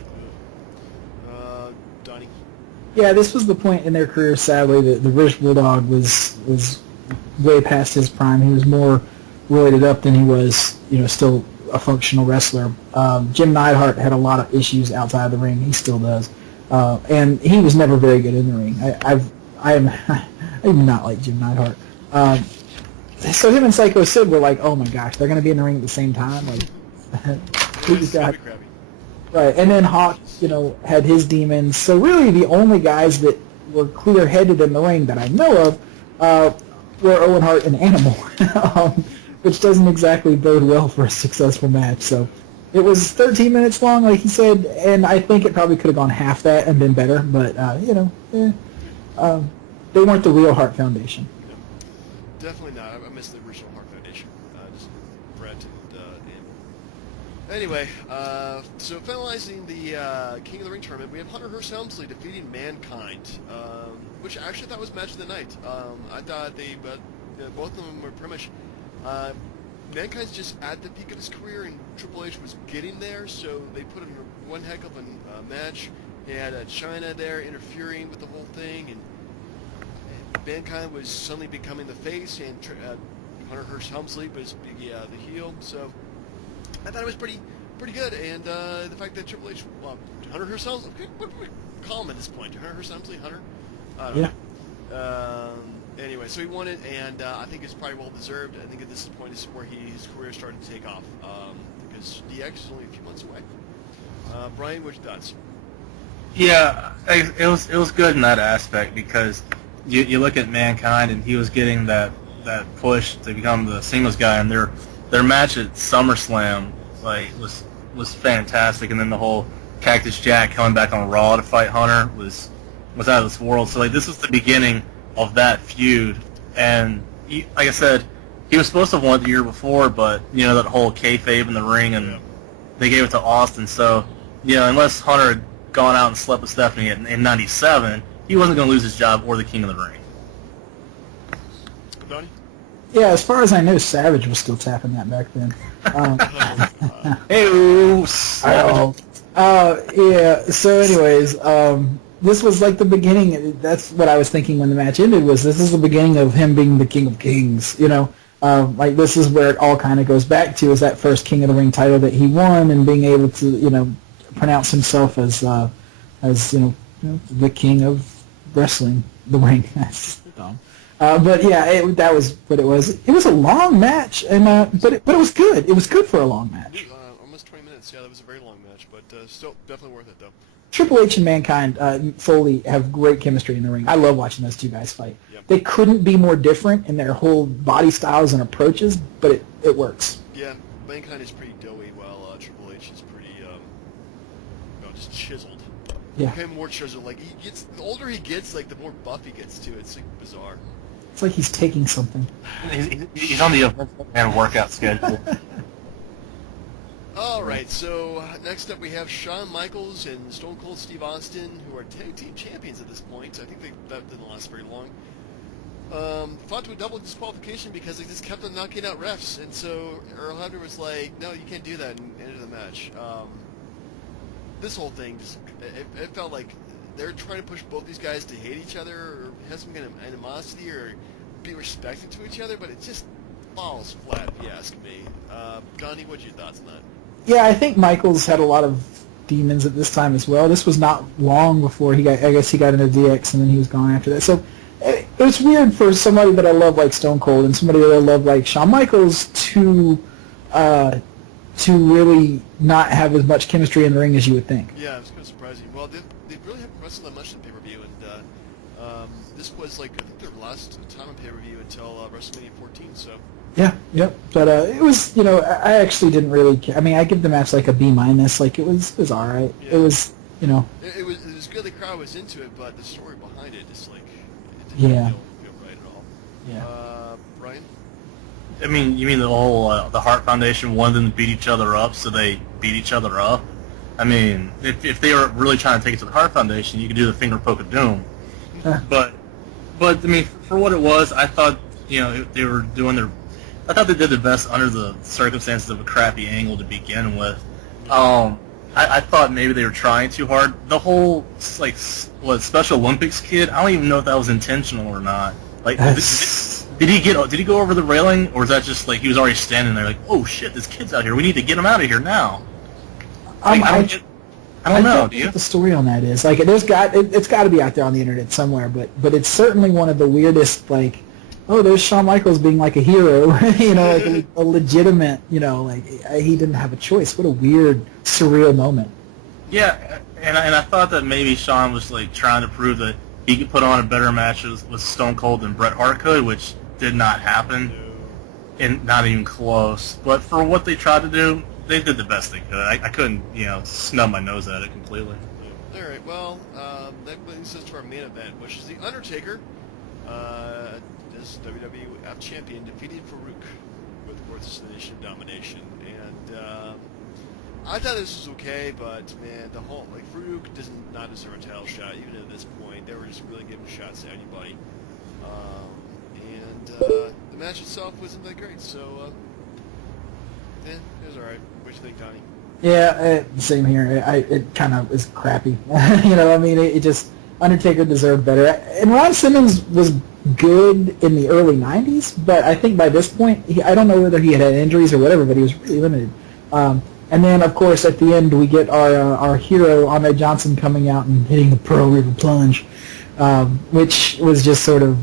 Donnie? Yeah, this was the point in their career, sadly, that the British Bulldog was way past his prime. He was more roided up than he was, still a functional wrestler. Jim Neidhart had a lot of issues outside of the ring. He still does, and he was never very good in the ring. I do not like Jim Neidhart. So him and Psycho Sid were like, oh my gosh, they're going to be in the ring at the same time. Like, we just got right. And then Hawk, had his demons. So really, the only guys that were clear-headed in the ring that I know of were Owen Hart and Animal. Which doesn't exactly bode well for a successful match. So it was 13 minutes long, like he said, and I think it probably could have gone half that and been better. But they weren't the real Hart Foundation. No, definitely not. I miss the original Hart Foundation. Just Brett and anyway, so finalizing the King of the Ring tournament, we have Hunter Hearst Helmsley defeating Mankind, which I actually thought was match of the night. I thought both of them were pretty much. Mankind's just at the peak of his career, and Triple H was getting there, so they put him in one heck of a match. He had China there interfering with the whole thing, and Mankind was suddenly becoming the face, and Hunter Hearst Helmsley was the heel. So I thought it was pretty good, and the fact that Triple H, Hunter Hearst Helmsley, what do we call him at this point? Hunter Hearst Helmsley, Hunter? I don't know. Anyway, so he won it, and I think it's probably well-deserved. I think at this point is where his career started to take off, because DX is only a few months away. Brian, what's your thoughts? Yeah, it was good in that aspect, because you look at Mankind, and he was getting that push to become the singles guy, and their match at SummerSlam was fantastic, and then the whole Cactus Jack coming back on Raw to fight Hunter was out of this world. So this was the beginning of that feud, and like I said, he was supposed to have won it the year before, but that whole kayfabe in the ring, and they gave it to Austin. So unless Hunter had gone out and slept with Stephanie in '97, he wasn't going to lose his job or the King of the Ring. Donnie? Yeah, as far as I know, Savage was still tapping that back then. Yeah. So, anyways, this was like the beginning. That's what I was thinking when the match ended. Was this is the beginning of him being the King of Kings? You know, like this is where it all kind of goes back to is that first King of the Ring title that he won and being able to pronounce himself as the King of Wrestling, the ring. That's dumb. But yeah, that was what it was. It was a long match, and but it was good. It was good for a long match. Almost 20 minutes. Yeah, that was a very long match, but still definitely worth it though. Triple H and Mankind Foley have great chemistry in the ring. I love watching those two guys fight. Yep. They couldn't be more different in their whole body styles and approaches, but it works. Yeah, Mankind is pretty doughy, while Triple H is pretty, just chiseled. Yeah. Kind of more chiseled. Like the older he gets, like the more buff he gets too. It's like bizarre. It's like he's taking something. He's on the Vince McMahon workout schedule. All right, so next up we have Shawn Michaels and Stone Cold Steve Austin, who are tag team champions at this point. I think that didn't last very long. Fought to a double disqualification because they just kept on knocking out refs, and so Earl Hebner was like, "No, you can't do that," and ended the match. This whole thing it felt like they're trying to push both these guys to hate each other or have some kind of animosity or be respectful to each other, but it just falls flat, if you ask me. Gandhi, what's your thoughts on that? Yeah, I think Michaels had a lot of demons at this time as well. This was not long before I guess he got into DX and then he was gone after that. So it was weird for somebody that I love like Stone Cold and somebody that I love like Shawn Michaels to really not have as much chemistry in the ring as you would think. Yeah, it was kind of surprising. Well, they really haven't wrestled that much in pay-per-view, and this was like I think their last time on pay-per-view until WrestleMania 14. So. Yeah, yep. But it was, I actually didn't really care. I mean, I give the match like a B-. Like it was all right. Yeah. It was, It was good. The crowd was into it, but the story behind it just like it didn't feel right at all. Yeah. Brian. I mean, you mean the whole the Hart Foundation wanted them to beat each other up, so they beat each other up? I mean, if they were really trying to take it to the Hart Foundation, you could do the finger poke of doom. But I mean, for what it was, I thought they were doing their. I thought they did the best under the circumstances of a crappy angle to begin with. I thought maybe they were trying too hard. The whole Special Olympics kid, I don't even know if that was intentional or not. Like, did he go over the railing, or is that just like he was already standing there like, oh shit, this kid's out here, we need to get him out of here now? Like, I don't know. Do you? What the story on that is like it's got to be out there on the internet somewhere, but it's certainly one of the weirdest like. Oh, there's Shawn Michaels being like a hero, like a legitimate, like he didn't have a choice. What a weird, surreal moment. Yeah, and I thought that maybe Shawn was like trying to prove that he could put on a better match with Stone Cold than Bret Hart could, which did not happen, and not even close. But for what they tried to do, they did the best they could. I couldn't, snub my nose at it completely. All right, well, that brings us to our main event, which is The Undertaker. This WWF champion defeated Farouk with Fourth Destination domination, and I thought this was okay, but man, the whole Farouk does not deserve a title shot even at this point. They were just really giving shots to anybody, and the match itself wasn't that great. So it was all right. What do you think, Donnie? Yeah, same here. It kind of was crappy. I mean, it just Undertaker deserved better, and Ron Simmons was good in the early 90s, but I think by this point, I don't know whether he had injuries or whatever, but he was really limited. And then, of course, at the end, we get our hero, Ahmed Johnson, coming out and hitting the Pearl River Plunge, which was just sort of,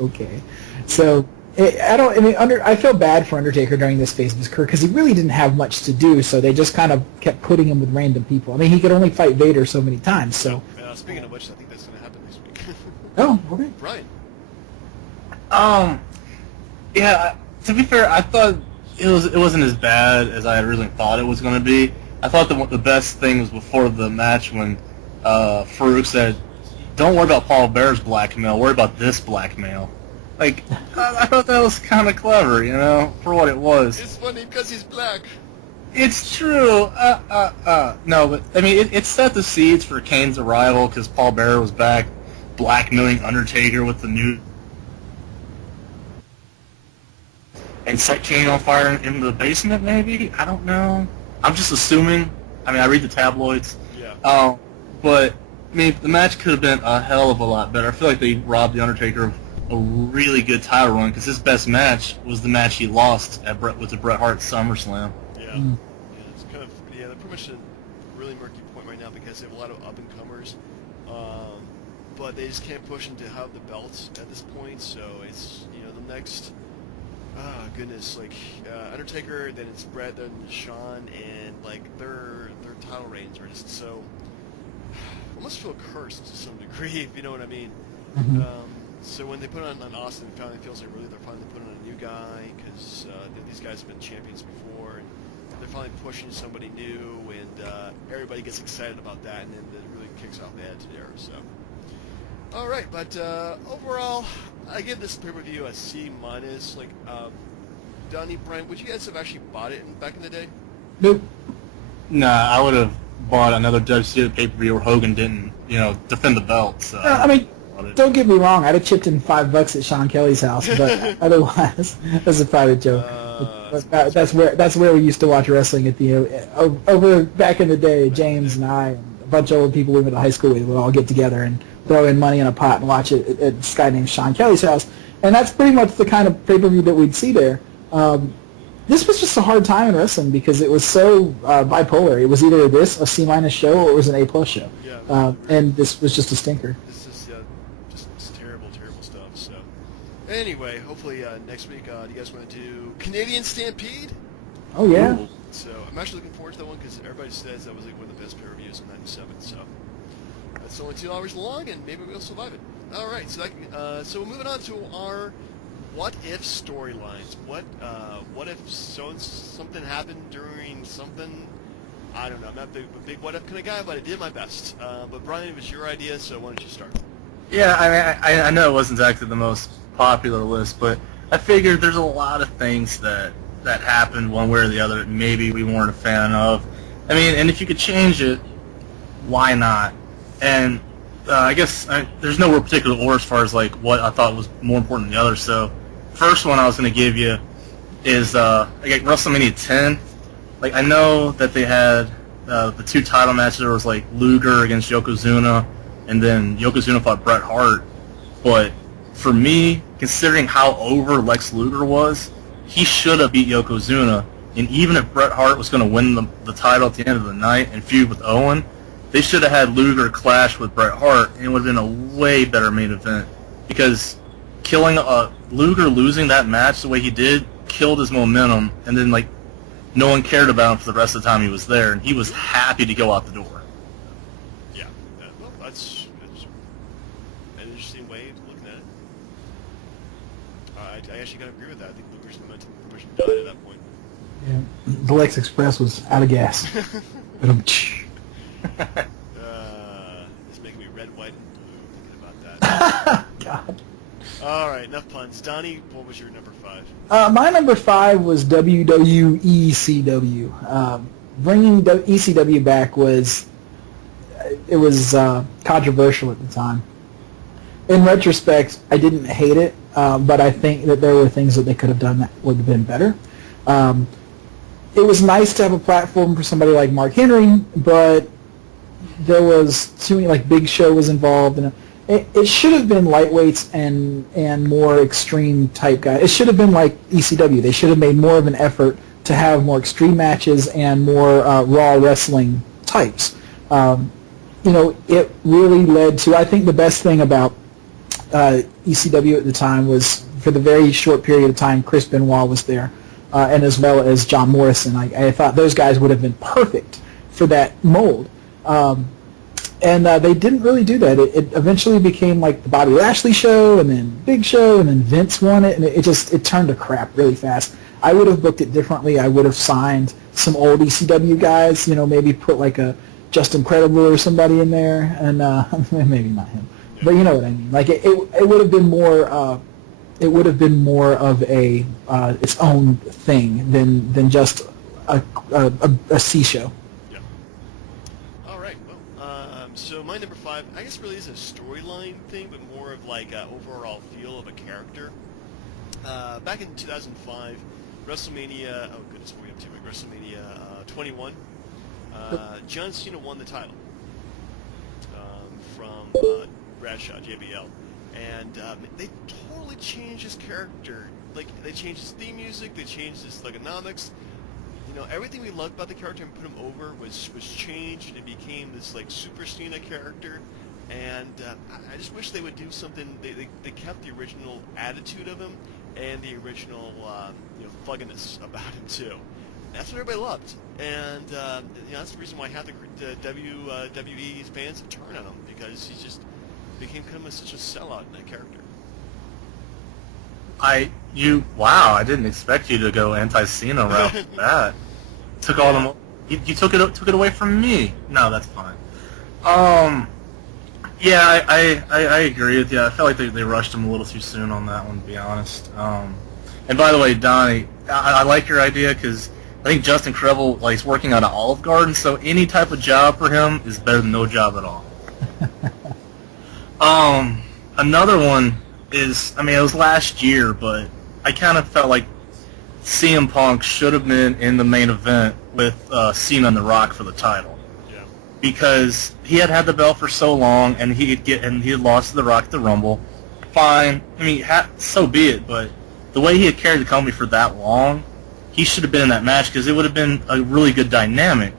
okay. So, I feel bad for Undertaker during this phase of his career because he really didn't have much to do, so they just kind of kept putting him with random people. I mean, he could only fight Vader so many times, so... Speaking of which, I think that's going to happen this week. Oh, okay. Brian. Yeah. To be fair, I thought it wasn't as bad as I originally thought it was going to be. I thought the best thing was before the match when Farouk said, "Don't worry about Paul Bear's blackmail. Worry about this blackmail." Like, I thought that was kind of clever, for what it was. It's funny because he's black. It's true. No, but I mean, it set the seeds for Kane's arrival because Paul Bearer was back, blackmailing Undertaker with the new, and set Kane on fire in the basement. Maybe, I don't know. I'm just assuming. I mean, I read the tabloids. Yeah. But I mean, the match could have been a hell of a lot better. I feel like they robbed the Undertaker of a really good title run because his best match was the match he lost with the Bret Hart SummerSlam. Yeah. It's kind of they're pretty much at a really murky point right now because they have a lot of up and comers, but they just can't push them to have the belts at this point. So it's the next, goodness, like Undertaker, then it's Bret, then Shawn, and like their title reigns are just so almost feel cursed to some degree, if you know what I mean. Mm-hmm. So when they put on Austin, it finally feels like really they're finally putting on a new guy because these guys have been champions before, and they're finally pushing somebody new, and everybody gets excited about that, and then it really kicks off the attitude era. So, all right, but overall, I give this pay-per-view a C-. Like, Donnie, Brian, would you guys have actually bought it back in the day? Nope. Nah, I would have bought another WCW pay-per-view where Hogan didn't, defend the belt. So. I mean, don't get me wrong. I'd have chipped in $5 at Sean Kelly's house, but otherwise, that's a private joke. That's where we used to watch wrestling at the over back in the day. James and I and a bunch of old people we went to high school with would all get together and throw in money in a pot and watch it at this guy named Sean Kelly's house, and that's pretty much the kind of pay-per-view that we'd see there. This was just a hard time in wrestling because it was so bipolar. It was either a C- show or it was an A+ show. Yeah, and this was just a stinker. This is just terrible stuff. So, anyway, hopefully next week, do you guys want to do Canadian Stampede? Oh yeah. Ooh. So I'm actually looking forward to that one because everybody says that was like one of the best pay-per-views in '97. So that's only 2 hours long, and maybe we'll survive it. All right, so moving on to our what if storylines. What if something happened during something? I don't know. I'm not a big what if kind of guy, but I did my best. But Brian, it was your idea, so why don't you start? Yeah, I mean, I know it wasn't exactly the most popular list, but I figured there's a lot of things that happened one way or the other that maybe we weren't a fan of. I mean, and if you could change it, why not? And I guess there's no real particular order as far as like what I thought was more important than the other. So, first one I was going to give you is like WrestleMania 10. Like I know that they had the 2 title matches. There was like Luger against Yokozuna, and then Yokozuna fought Bret Hart. But for me, considering how over Lex Luger was, he should have beat Yokozuna. And even if Bret Hart was going to win the title at the end of the night and feud with Owen, they should have had Luger clash with Bret Hart, and it would have been a way better main event. Because Luger losing that match the way he did killed his momentum, and then like no one cared about him for the rest of the time he was there, and he was happy to go out the door. Yeah, well, that's an interesting way of looking at it. I actually gotta agree with that. I think Luger's momentum pretty much died at that point. Yeah, the Lex Express was out of gas. It's making me red, white, and blue thinking about that. God. All right, enough puns. Donnie, what was your number 5? My number 5 was WWECW. Bringing ECW back was controversial at the time. In retrospect, I didn't hate it, but I think that there were things that they could have done that would have been better. It was nice to have a platform for somebody like Mark Henry, but there was too many, like Big Show was involved, and it should have been lightweights and more extreme type guys. It should have been like ECW. They should have made more of an effort to have more extreme matches and more raw wrestling types. It really led to, I think the best thing about ECW at the time was, for the very short period of time, Chris Benoit was there, and as well as John Morrison. I thought those guys would have been perfect for that mold. And they didn't really do that. It eventually became like the Bobby Lashley show, and then Big Show, and then Vince won it, and it turned to crap really fast. I would have booked it differently. I would have signed some old ECW guys, maybe put like a Justin Credible or somebody in there, and maybe not him, but you know what I mean. Like it would have been more. It would have been more of a its own thing than just a C show. Yeah. All right. Well, so my number 5, I guess, really is a storyline thing, but more of like an overall feel of a character. Back in 2005, WrestleMania. Oh goodness, what are we up to? Like WrestleMania 21. John Cena won the title from Bradshaw, JBL, and they totally changed his character. Like, they changed his theme music, they changed his economics. You know, everything we loved about the character and put him over was changed, and it became this like Super Cena character. And I just wish they would do something. They kept the original attitude of him and the original fugginess about him too. That's what everybody loved, and that's the reason why half the WWE's fans have turned on him, because he just became kind of such a sellout in that character. Wow! I didn't expect you to go anti-Cena route with that. Took all them. You took it away from me. No, that's fine. Yeah, I agree with you. I felt like they rushed him a little too soon on that one, to be honest. And by the way, Donnie, I like your idea, because I think Justin Credible, is working on an Olive Garden, so any type of job for him is better than no job at all. Another one is, it was last year, but I kind of felt like CM Punk should have been in the main event with Cena and The Rock for the title. Yeah. Because he had the belt for so long, and he had lost to The Rock at the Rumble. Fine, so be it, but the way he had carried the company for that long, he should have been in that match, because it would have been a really good dynamic.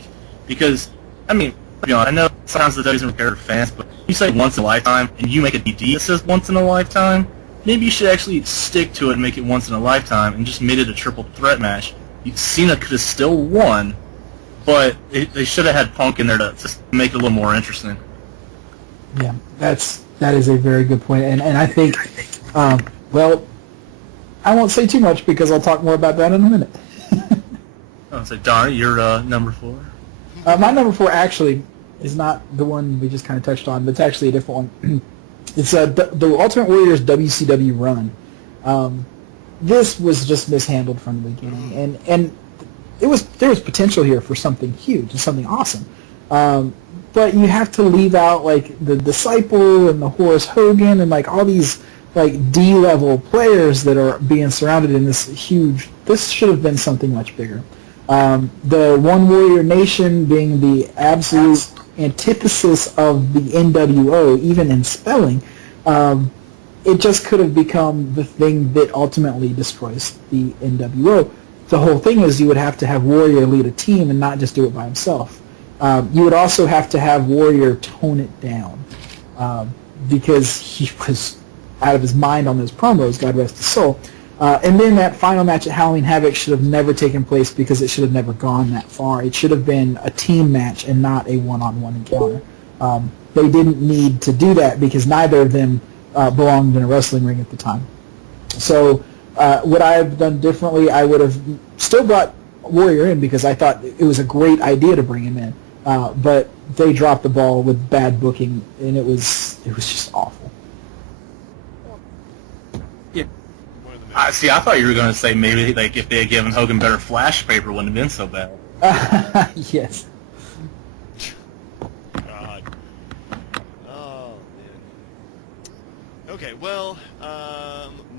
Because, I know it sounds like that isn't fair to fans, but you say once in a lifetime, and you make a DD that says once in a lifetime, maybe you should actually stick to it and make it once in a lifetime, and just made it a triple threat match. Cena could have still won, but they should have had Punk in there to just make it a little more interesting. Yeah, that is a very good point, and I think, well, I won't say too much, because I'll talk more about that in a minute. So Donnie, you're number 4. My number 4 actually is not the one we just kind of touched on, but it's actually a different one. It's the Ultimate Warrior's WCW run. This was just mishandled from the beginning, and there was potential here for something huge and something awesome. But you have to leave out the Disciple and the Horace Hogan and all these D-level players that are being surrounded in this huge. This should have been something much bigger. The One Warrior Nation being the absolute antithesis of the NWO, even in spelling, it just could have become the thing that ultimately destroys the NWO. The whole thing is you would have to have Warrior lead a team and not just do it by himself. You would also have to have Warrior tone it down, because he was out of his mind on those promos, God rest his soul. And then that final match at Halloween Havoc should have never taken place, because it should have never gone that far. It should have been a team match and not a one-on-one encounter. They didn't need to do that, because neither of them belonged in a wrestling ring at the time. So would I have done differently? I would have still brought Warrior in, because I thought it was a great idea to bring him in. But they dropped the ball with bad booking, and it was just awful. Yeah. See, I thought you were going to say maybe if they had given Hogan better flash paper, it wouldn't have been so bad. Yes. God. Oh man. Okay, well,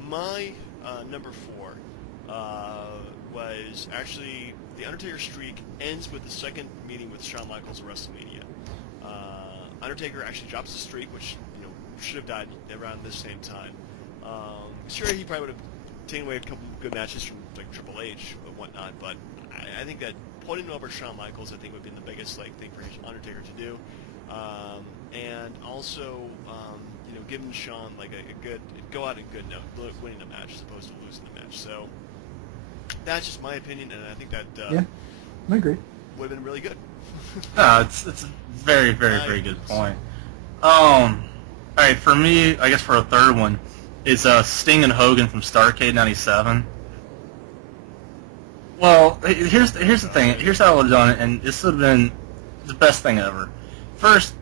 my number 4 was actually the Undertaker streak ends with the second meeting with Shawn Michaels at WrestleMania. Undertaker actually drops the streak, which should have died around this same time. Sure, he probably would have taken away a couple good matches from Triple H and whatnot, but I think that putting over Shawn Michaels, I think, would be the biggest thing for Undertaker to do, and also giving Shawn a good go out on a good note, winning the match as opposed to losing the match. So that's just my opinion, and I think that yeah, I agree. Would have been really good. No, it's a very, very, very good point. All right, for me, I guess for a third one, is Sting and Hogan from Starrcade '97. Well, here's the thing. Here's how I would have done it, and this would have been the best thing ever. First,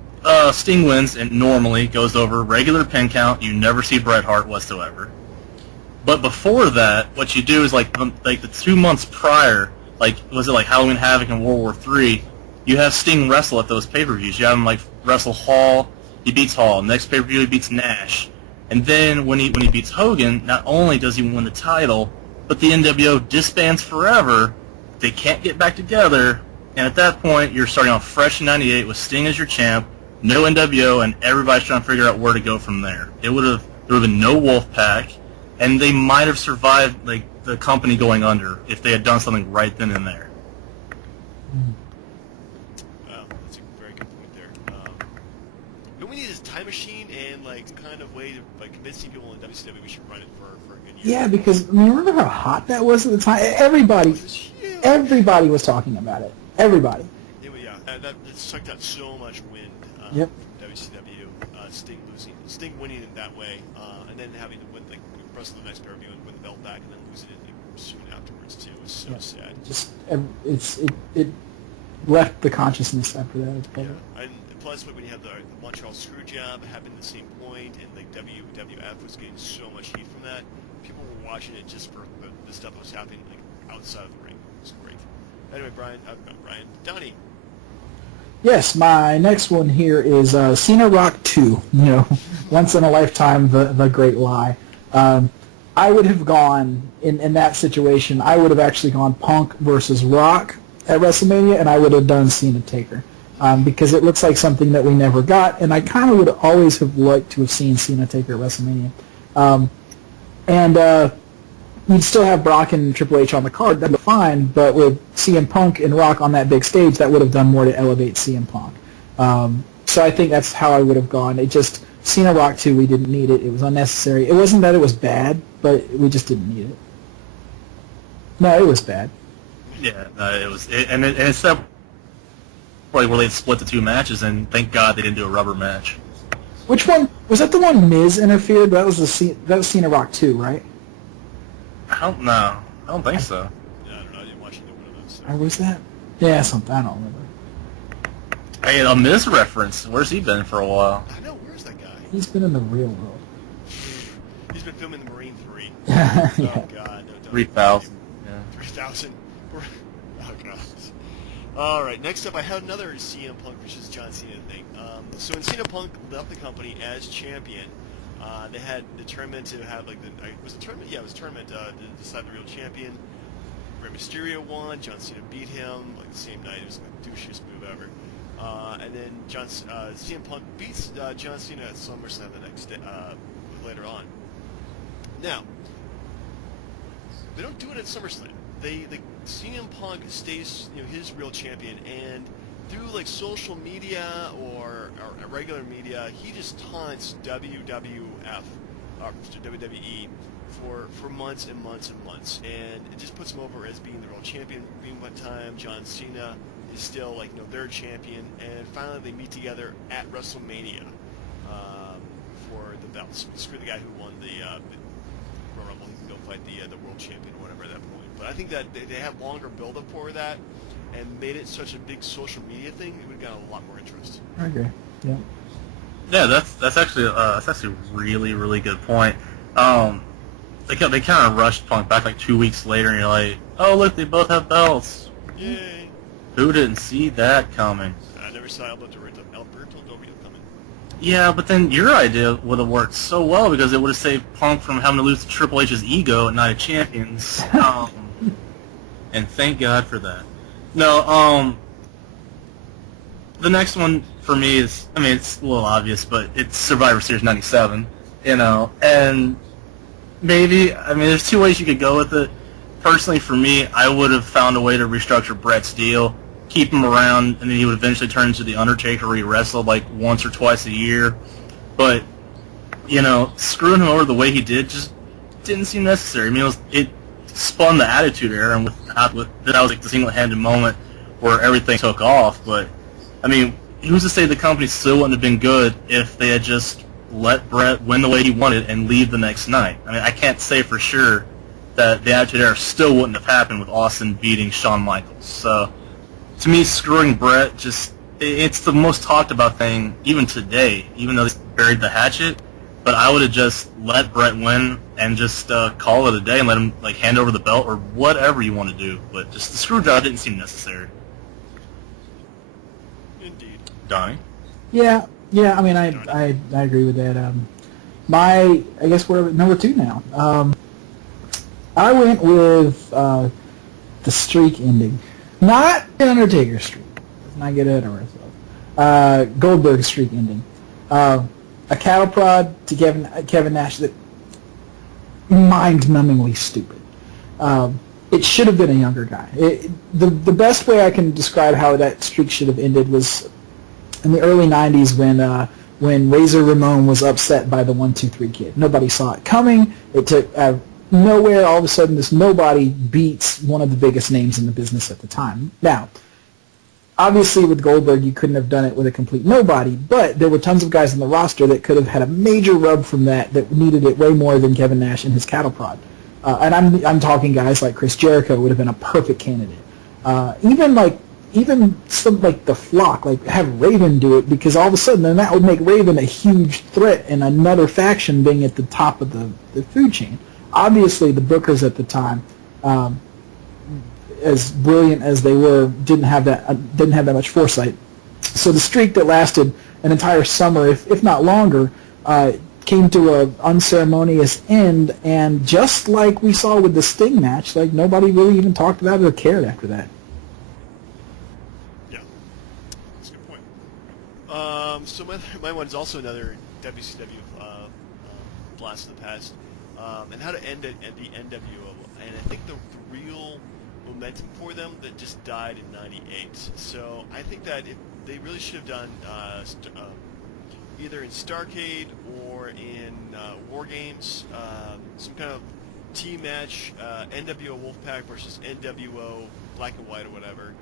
Sting wins and normally goes over regular pin count. You never see Bret Hart whatsoever. But before that, what you do is the 2 months prior, like, was it like Halloween Havoc and World War III? You have Sting wrestle at those pay-per-views. You have him like wrestle Hall. He beats Hall. Next pay-per-view he beats Nash. And then when he beats Hogan, not only does he win the title, but the NWO disbands forever. They can't get back together. And at that point, you're starting off fresh in '98 with Sting as your champ, no NWO, and everybody's trying to figure out where to go from there. There would have been no Wolfpack, and they might have survived like the company going under if they had done something right then and there. Wow, that's a very good point there. What we need is a time machine and like some kind of way to like convincing people in WCW we should run it for a good year. Yeah, because I mean, remember how hot that was at the time? Everybody was talking about it. Everybody. Yeah, that sucked out so much wind. Yep. WCW, Sting winning it that way, and then having to win like wrestle the next pay-per-view and win the belt back, and then losing it like, soon afterwards too. It was so sad. Just it left the consciousness after that. Yeah, and plus when you have the Montreal Screwjob happened at the same point, and like WWF was getting so much heat from that, people were watching it just for the stuff that was happening like outside of the ring. It was great. Anyway, Donnie. Yes, my next one here is Cena Rock 2. You know, once in a lifetime, the great lie. I would have gone in that situation. I would have actually gone Punk versus Rock at WrestleMania, and I would have done Cena Taker because it looks like something that we never got, and I kind of would always have liked to have seen Cena Taker at WrestleMania. You'd still have Brock and Triple H on the card, that'd be fine, but with CM Punk and Rock on that big stage, that would have done more to elevate CM Punk. So I think that's how I would have gone. It just, Cena Rock 2, we didn't need it. It was unnecessary. It wasn't that it was bad, but we just didn't need it. No, it was bad. Yeah, it was, and it's that point where they split the two matches, and thank God they didn't do a rubber match. Which one? Was that the one Miz interfered? That was Cena Rock 2, right? I don't know. I don't think so. Yeah, I don't know. I didn't watch either one of those. So. Or was that? Yeah, something. I don't remember. Hey, a Miz reference. Where's he been for a while? I know. Where's that guy? He's been in the real world. He's been filming the Marine 3. Yeah. Oh, God. No, 3,000. Yeah. 3,000. Oh, God. All right. Next up, I have another CM Punk versus John Cena thing. So when CM Punk left the company as champion, they had the tournament to have, like, was it a tournament? Yeah, it was a tournament to decide the real champion. Rey Mysterio won. John Cena beat him, like, the same night. It was like the douchiest move ever. And then CM Punk beats John Cena at SummerSlam the next day, later on. Now, they don't do it at SummerSlam. CM Punk stays, his real champion, and through like social media or regular media, he just taunts WWF, or WWE, for months and months and months, and it just puts him over as being the real champion. Being one time, John Cena is still like their champion, and finally they meet together at WrestleMania for the belts. Screw the guy who won the Royal Rumble. He can go fight the world champion or whatever at that point. But I think that they have longer build-up for that, and made it such a big social media thing, it would have gotten a lot more interest. I agree. Yeah. Yeah, that's actually a really, really good point. They kind of rushed Punk back like 2 weeks later, and you're like, oh look, they both have belts. Yay! Who didn't see that coming? I never saw Alberto Del Rio coming. Yeah, but then your idea would have worked so well because it would have saved Punk from having to lose to Triple H's ego at Night of Champions. And thank God for that. No, the next one for me is, I mean, it's a little obvious, but it's Survivor Series 97, and maybe, I mean, there's two ways you could go with it. Personally, for me, I would have found a way to restructure Brett's deal, keep him around, and then he would eventually turn into The Undertaker where he wrestled like once or twice a year. But, screwing him over the way he did just didn't seem necessary. I mean, it spun the Attitude Era, and that was like the single-handed moment where everything took off. But, I mean, who's to say the company still wouldn't have been good if they had just let Brett win the way he wanted and leave the next night? I mean, I can't say for sure that the Attitude Era still wouldn't have happened with Austin beating Shawn Michaels. So, to me, screwing Brett it's the most talked about thing even today, even though they buried the hatchet. but I would have just let Brett win and just call it a day and let him like hand over the belt or whatever you want to do. But just the screw job didn't seem necessary. Indeed. Donnie? Yeah. I mean, I agree with that. I guess we're number 2 now. I went with the streak ending, not the Undertaker streak. Let's not get ahead of ourselves. Goldberg streak ending. A cattle prod to Kevin Nash that mind-numbingly stupid. It should have been a younger guy. The best way I can describe how that streak should have ended was in the early 90s when Razor Ramon was upset by the 1-2-3 kid. Nobody saw it coming. It took nowhere. All of a sudden, this nobody beats one of the biggest names in the business at the time. Now, obviously, with Goldberg, you couldn't have done it with a complete nobody, but there were tons of guys on the roster that could have had a major rub from that needed it way more than Kevin Nash and his cattle prod. And I'm talking guys like Chris Jericho would have been a perfect candidate. Even some like the Flock, like have Raven do it, because all of a sudden then that would make Raven a huge threat and another faction being at the top of the food chain. Obviously, the bookers at the time, as brilliant as they were, didn't have that much foresight. So the streak that lasted an entire summer, if not longer, came to an unceremonious end, and just like we saw with the Sting match, like nobody really even talked about it or cared after that. Yeah, that's a good point. So my one's also another WCW blast of the past, and how to end it at the NWO, and I think the real momentum for them that just died in '98. So I think that if they really should have done either in Starrcade or in War Games, some kind of team match, NWO Wolfpack versus NWO Black and White or whatever,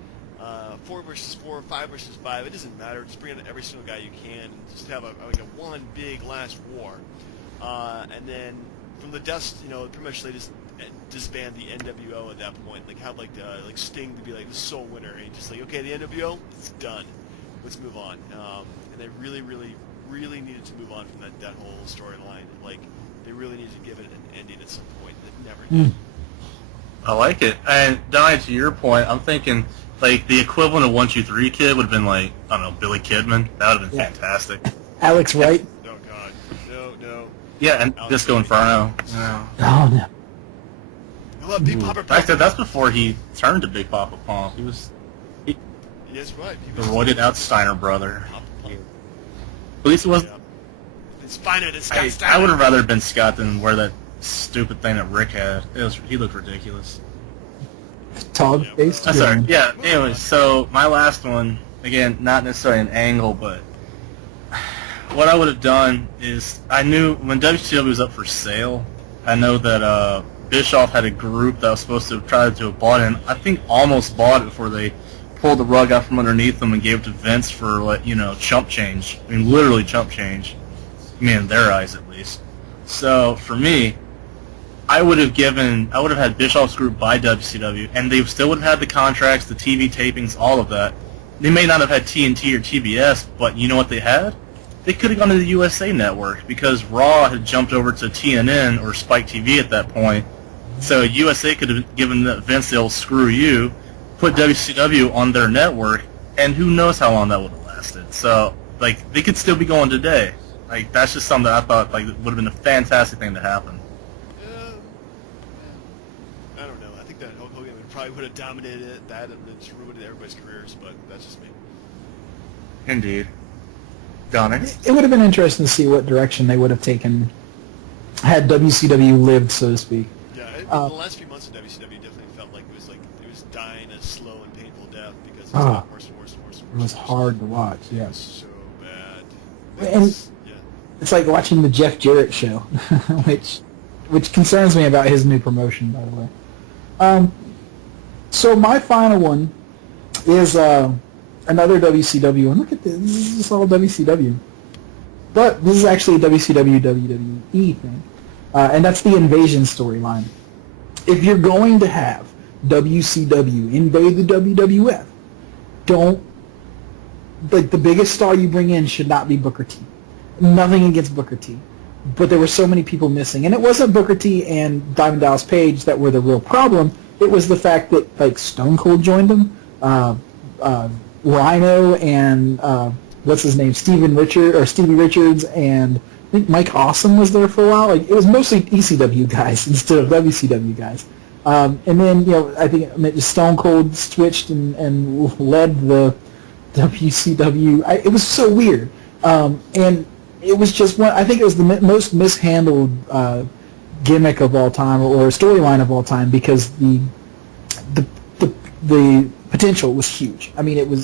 4 versus 4, 5 versus 5. It doesn't matter. Just bring in every single guy you can and just have a one big last war, and then from the dust, pretty much they just disband the NWO at that point. Like have like Sting to be like the sole winner, and just like, okay, the NWO, it's done. Let's move on. And they really needed to move on from that whole storyline. Like they really needed to give it an ending at some point. That never did. I like it. And Donnie, to your point, I'm thinking like the equivalent of 1-2-3 Kid would have been like, I don't know, Billy Kidman. That would have been fantastic. Alex Wright. Oh God, no. Yeah, and Alex Disco Inferno. Oh no. I love Big Papa In fact, that's before he turned to Big Papa Pump. He was Yes, right. the roided out Steiner brother. Papa Pump. At least it was. Yeah. It's finer than Scott Steiner. I would have rather been Scott than wear that stupid thing that Rick had. He looked ridiculous. Tall face. That's all right. Yeah. Anyway, so my last one, again, not necessarily an angle, but what I would have done is I knew when WCW was up for sale, I know that Bischoff had a group that was supposed to try to have bought it, and I think almost bought it before they pulled the rug out from underneath them and gave it to Vince for, like, chump change. I mean, literally chump change. I mean, in their eyes, at least. So, for me, I would have had Bischoff's group buy WCW, and they still would have had the contracts, the TV tapings, all of that. They may not have had TNT or TBS, but you know what they had? They could have gone to the USA Network, because Raw had jumped over to TNN or Spike TV at that point. So USA could have given Vince the old screw you, put WCW on their network, and who knows how long that would have lasted. So, like, they could still be going today. Like, that's just something that I thought would have been a fantastic thing to happen. I don't know. I think that Hulk Hogan probably would have dominated that and just ruined everybody's careers, but that's just me. Indeed. Donnie? It would have been interesting to see what direction they would have taken had WCW lived, so to speak. Yeah, the last few months of WCW definitely felt like it was dying a slow and painful death because it got worse and worse and worse and worse. It was hard to watch, yes. So bad. It's like watching the Jeff Jarrett show, which concerns me about his new promotion, by the way. So my final one is another WCW, and look at this. This is all WCW. But this is actually a WCW WWE thing, and that's the Invasion storyline. If you're going to have WCW invade the WWF, the biggest star you bring in should not be Booker T. Nothing against Booker T. but there were so many people missing. And it wasn't Booker T and Diamond Dallas Page that were the real problem. It was the fact that, like, Stone Cold joined them, Rhino and, what's his name, Stevie Richards, and I think Mike Awesome was there for a while. Like, it was mostly ECW guys instead of WCW guys. And then, I think Stone Cold switched and led the WCW. It was so weird. And it was just I think it was the most mishandled gimmick of all time, or storyline of all time, because the potential was huge. I mean, it would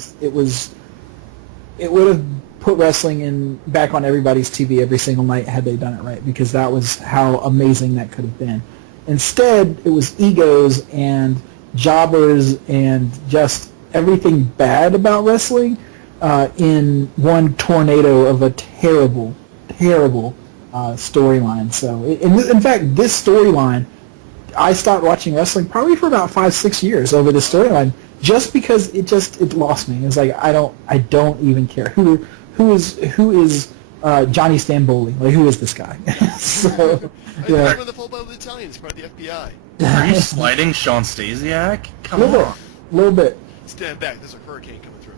have put wrestling back on everybody's TV every single night had they done it right, because that was how amazing that could have been. Instead, it was egos and jobbers and just everything bad about wrestling in one tornado of a terrible, terrible storyline. So, in fact, this storyline, I stopped watching wrestling probably for about 5-6 years over this storyline, just because it lost me. It's like I don't even care who is Johnny Stamboli. Like, who is this guy? So, yeah. One of the full-blooded Italians, part of the FBI. Are you sliding Sean Stasiak? Come on. A little bit. Stand back. There's a hurricane coming through.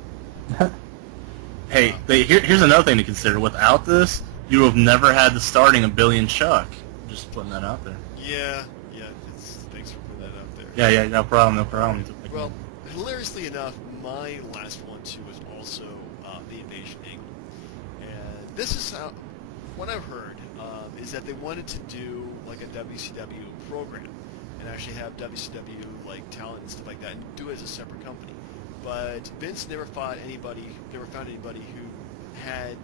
Hey, here's another thing to consider. Without this, you would have never had the starting of Billy and Chuck. Just putting that out there. Yeah. Thanks for putting that out there. Yeah, no problem. Well, hilariously enough, my last one, too, was also the Invasion angle. And this is what I've heard, is that they wanted to do, like, a WCW program and actually have WCW, like, talent and stuff like that, and do it as a separate company. But Vince never found anybody who had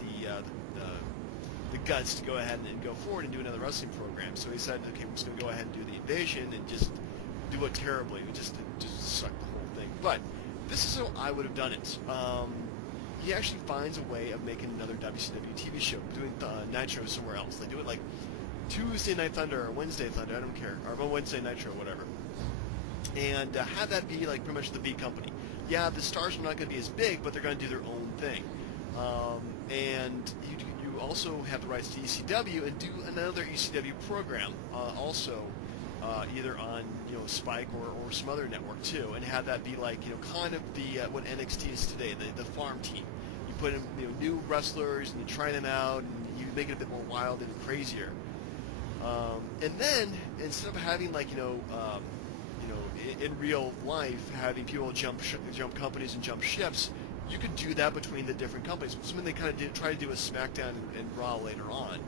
the guts to go ahead and go forward and do another wrestling program. So he decided, okay, we're just going to go ahead and do the Invasion and just do it terribly. We just suck the whole thing. But this is how I would have done it. He actually finds a way of making another WCW TV show, doing Nitro somewhere else. They do it like Tuesday Night Thunder or Wednesday Thunder, I don't care, or Wednesday Nitro, whatever. And have that be like pretty much the B company. Yeah, the stars are not going to be as big, but they're going to do their own thing. And you also have the rights to ECW and do another ECW program also, either on Spike or some other network too, and have that be like kind of the what NXT is today, the farm team. You put in new wrestlers and you try them out and you make it a bit more wild and crazier. And then instead of having like in real life having people jump companies and jump ships, you could do that between the different companies. Something they kind of try to do a SmackDown and Raw later on,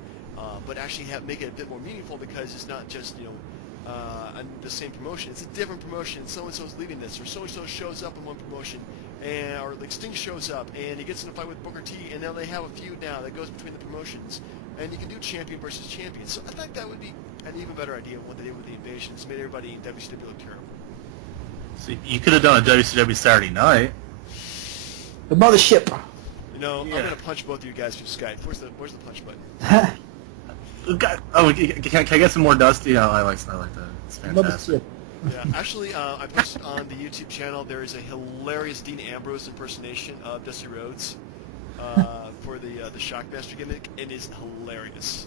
but actually make it a bit more meaningful, because it's not just on the same promotion. It's a different promotion. So and so's leaving this, or so and so shows up in one promotion, or like Sting shows up and he gets in a fight with Booker T, and now they have a feud now that goes between the promotions, and you can do champion versus champion. So I think that would be an even better idea of what they did with the Invasion. It's made everybody in WCW look terrible. See, you could have done a WCW Saturday Night. The mothership. I'm gonna punch both of you guys through Skype. Where's the punch button? Can I get some more Dusty? Oh, I like that. It's fantastic. Yeah, actually, I posted on the YouTube channel. There is a hilarious Dean Ambrose impersonation of Dusty Rhodes for the Shockmaster gimmick. It is hilarious.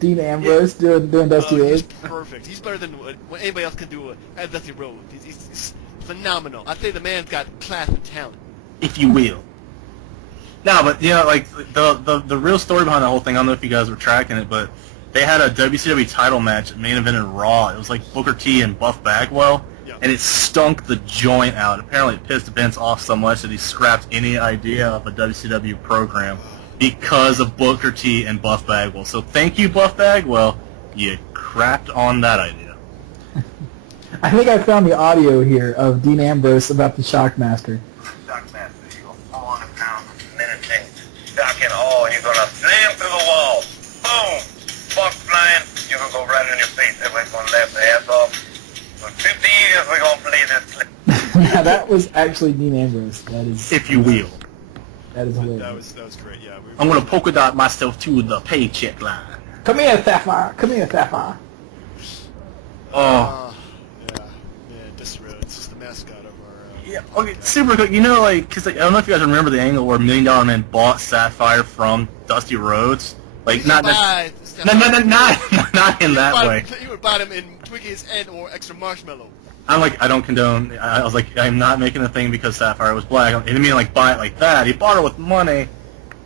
Dean Ambrose doing Dusty Rhodes. He's perfect. He's better than what anybody else can do as Dusty Rhodes. He's phenomenal. I'd say the man's got class and talent, if you will. No, but like the real story behind the whole thing, I don't know if you guys were tracking it, but they had a WCW title match at main event in Raw. It was like Booker T and Buff Bagwell, and it stunk the joint out. Apparently it pissed Vince off so much that he scrapped any idea of a WCW program because of Booker T and Buff Bagwell. So thank you, Buff Bagwell. You crapped on that idea. I think I found the audio here of Dean Ambrose about the Shockmaster. Shockmaster, you go 400 pounds minute shocking all. You're gonna slam through the wall. Boom! Buck flying. You're gonna go right in your face. Everybody's gonna laugh their ass off. For 50 years, we're gonna play this clip. Yeah, that was actually Dean Ambrose. That is. If you will. That is hilarious. That was great. Yeah. I'm gonna polka dot myself to the paycheck line. Come here, Sapphire. Come here, Sapphire. Oh. Dusty Rhodes is the mascot of our. Yeah. Okay. Super quick. Because I don't know if you guys remember the angle where $1 Million Man bought Sapphire from Dusty Rhodes. Like not Bye, no, not in that way. You would buy him in Twinkies and or extra marshmallow. I'm like, I don't condone. I was like, I'm not making a thing because Sapphire was black. I didn't mean like buy it like that. He bought her with money,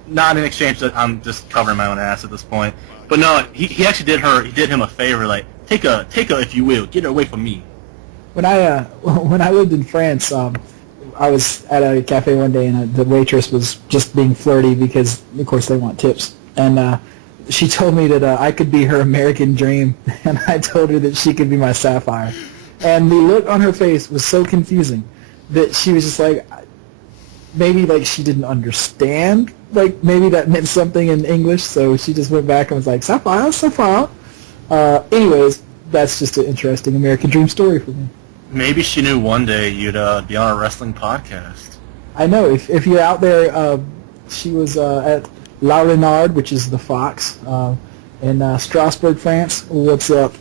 not in exchange that I'm just covering my own ass at this point. But no, he actually did him a favor. Like, take a, if you will, get her away from me. When I lived in France, I was at a cafe one day, and the waitress was just being flirty because, of course, they want tips. And she told me that I could be her American dream, and I told her that she could be my Sapphire. And the look on her face was so confusing that she was just like, maybe like she didn't understand, like maybe that meant something in English, so she just went back and was like, Sapphire, Sapphire. Anyways, that's just an interesting American dream story for me. Maybe she knew one day you'd be on a wrestling podcast. I know. If you're out there, she was at La Renard, which is the Fox, in Strasbourg, France. What's up?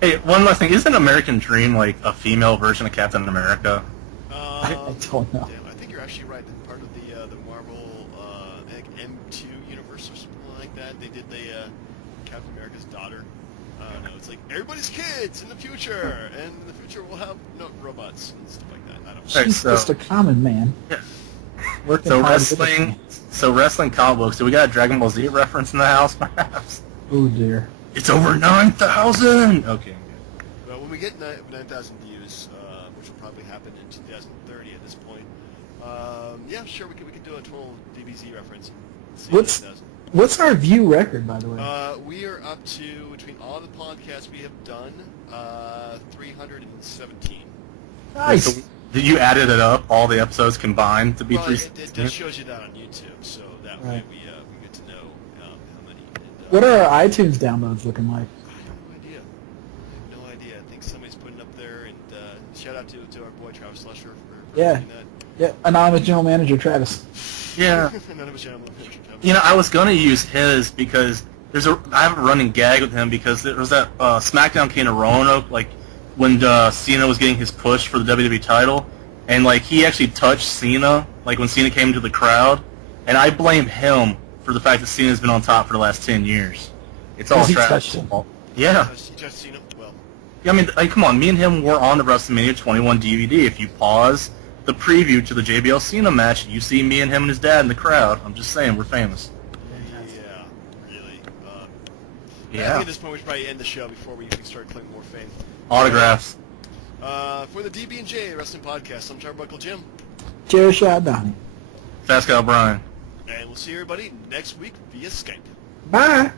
Hey, one last thing. Isn't American Dream like a female version of Captain America? I don't know. Damn, I think you're actually right. They're part of the Marvel I think M2 universe or something like that. They did the Captain America's daughter. No, it's like everybody's kids in the future, and in the future we'll have robots and stuff like that. I don't know. She's just a common man. Yeah. Working So hard wrestling comic books. Do we got a Dragon Ball Z reference in the house, perhaps? Oh dear. It's over 9,000. Okay. Well, when we get 9,000 views, which will probably happen in 2030 at this point, yeah, sure, we could do a total DBZ reference. What's our view record, by the way? We are up to, between all the podcasts we have done, 317. Nice. So did you added it up, all the episodes combined to be Well, 316? it shows you that on YouTube, so that way we get to know how many. And, What are our iTunes downloads looking like? I have no idea. I think somebody's putting up there, and shout out to our boy Travis Lesher for Yeah. doing that. Yeah, anonymous general manager Travis. Yeah. Anonymous general manager Travis. You know, I was gonna use his because I have a running gag with him because there was that SmackDown came to Roanoke, like when Cena was getting his push for the WWE title, and like he actually touched Cena, like when Cena came to the crowd, and I blame him for the fact that Cena's been on top for the last 10 years. It's all Because he Travis' touched him. fault. Yeah. You just seen him? Well, Yeah, I mean, like, come on, me and him were on the WrestleMania 21 DVD. If you pause the preview to the JBL Cena match, you see me and him and his dad in the crowd. I'm just saying, we're famous. yeah, really. I Yeah. think at this point we should probably end the show before we start claiming more fame. Autographs. For the DB&J Wrestling Podcast, I'm Turnbuckle Jim, Jerry Shaw Donnie. Fast Guy Brian. and we'll see everybody next week via Skype. Bye.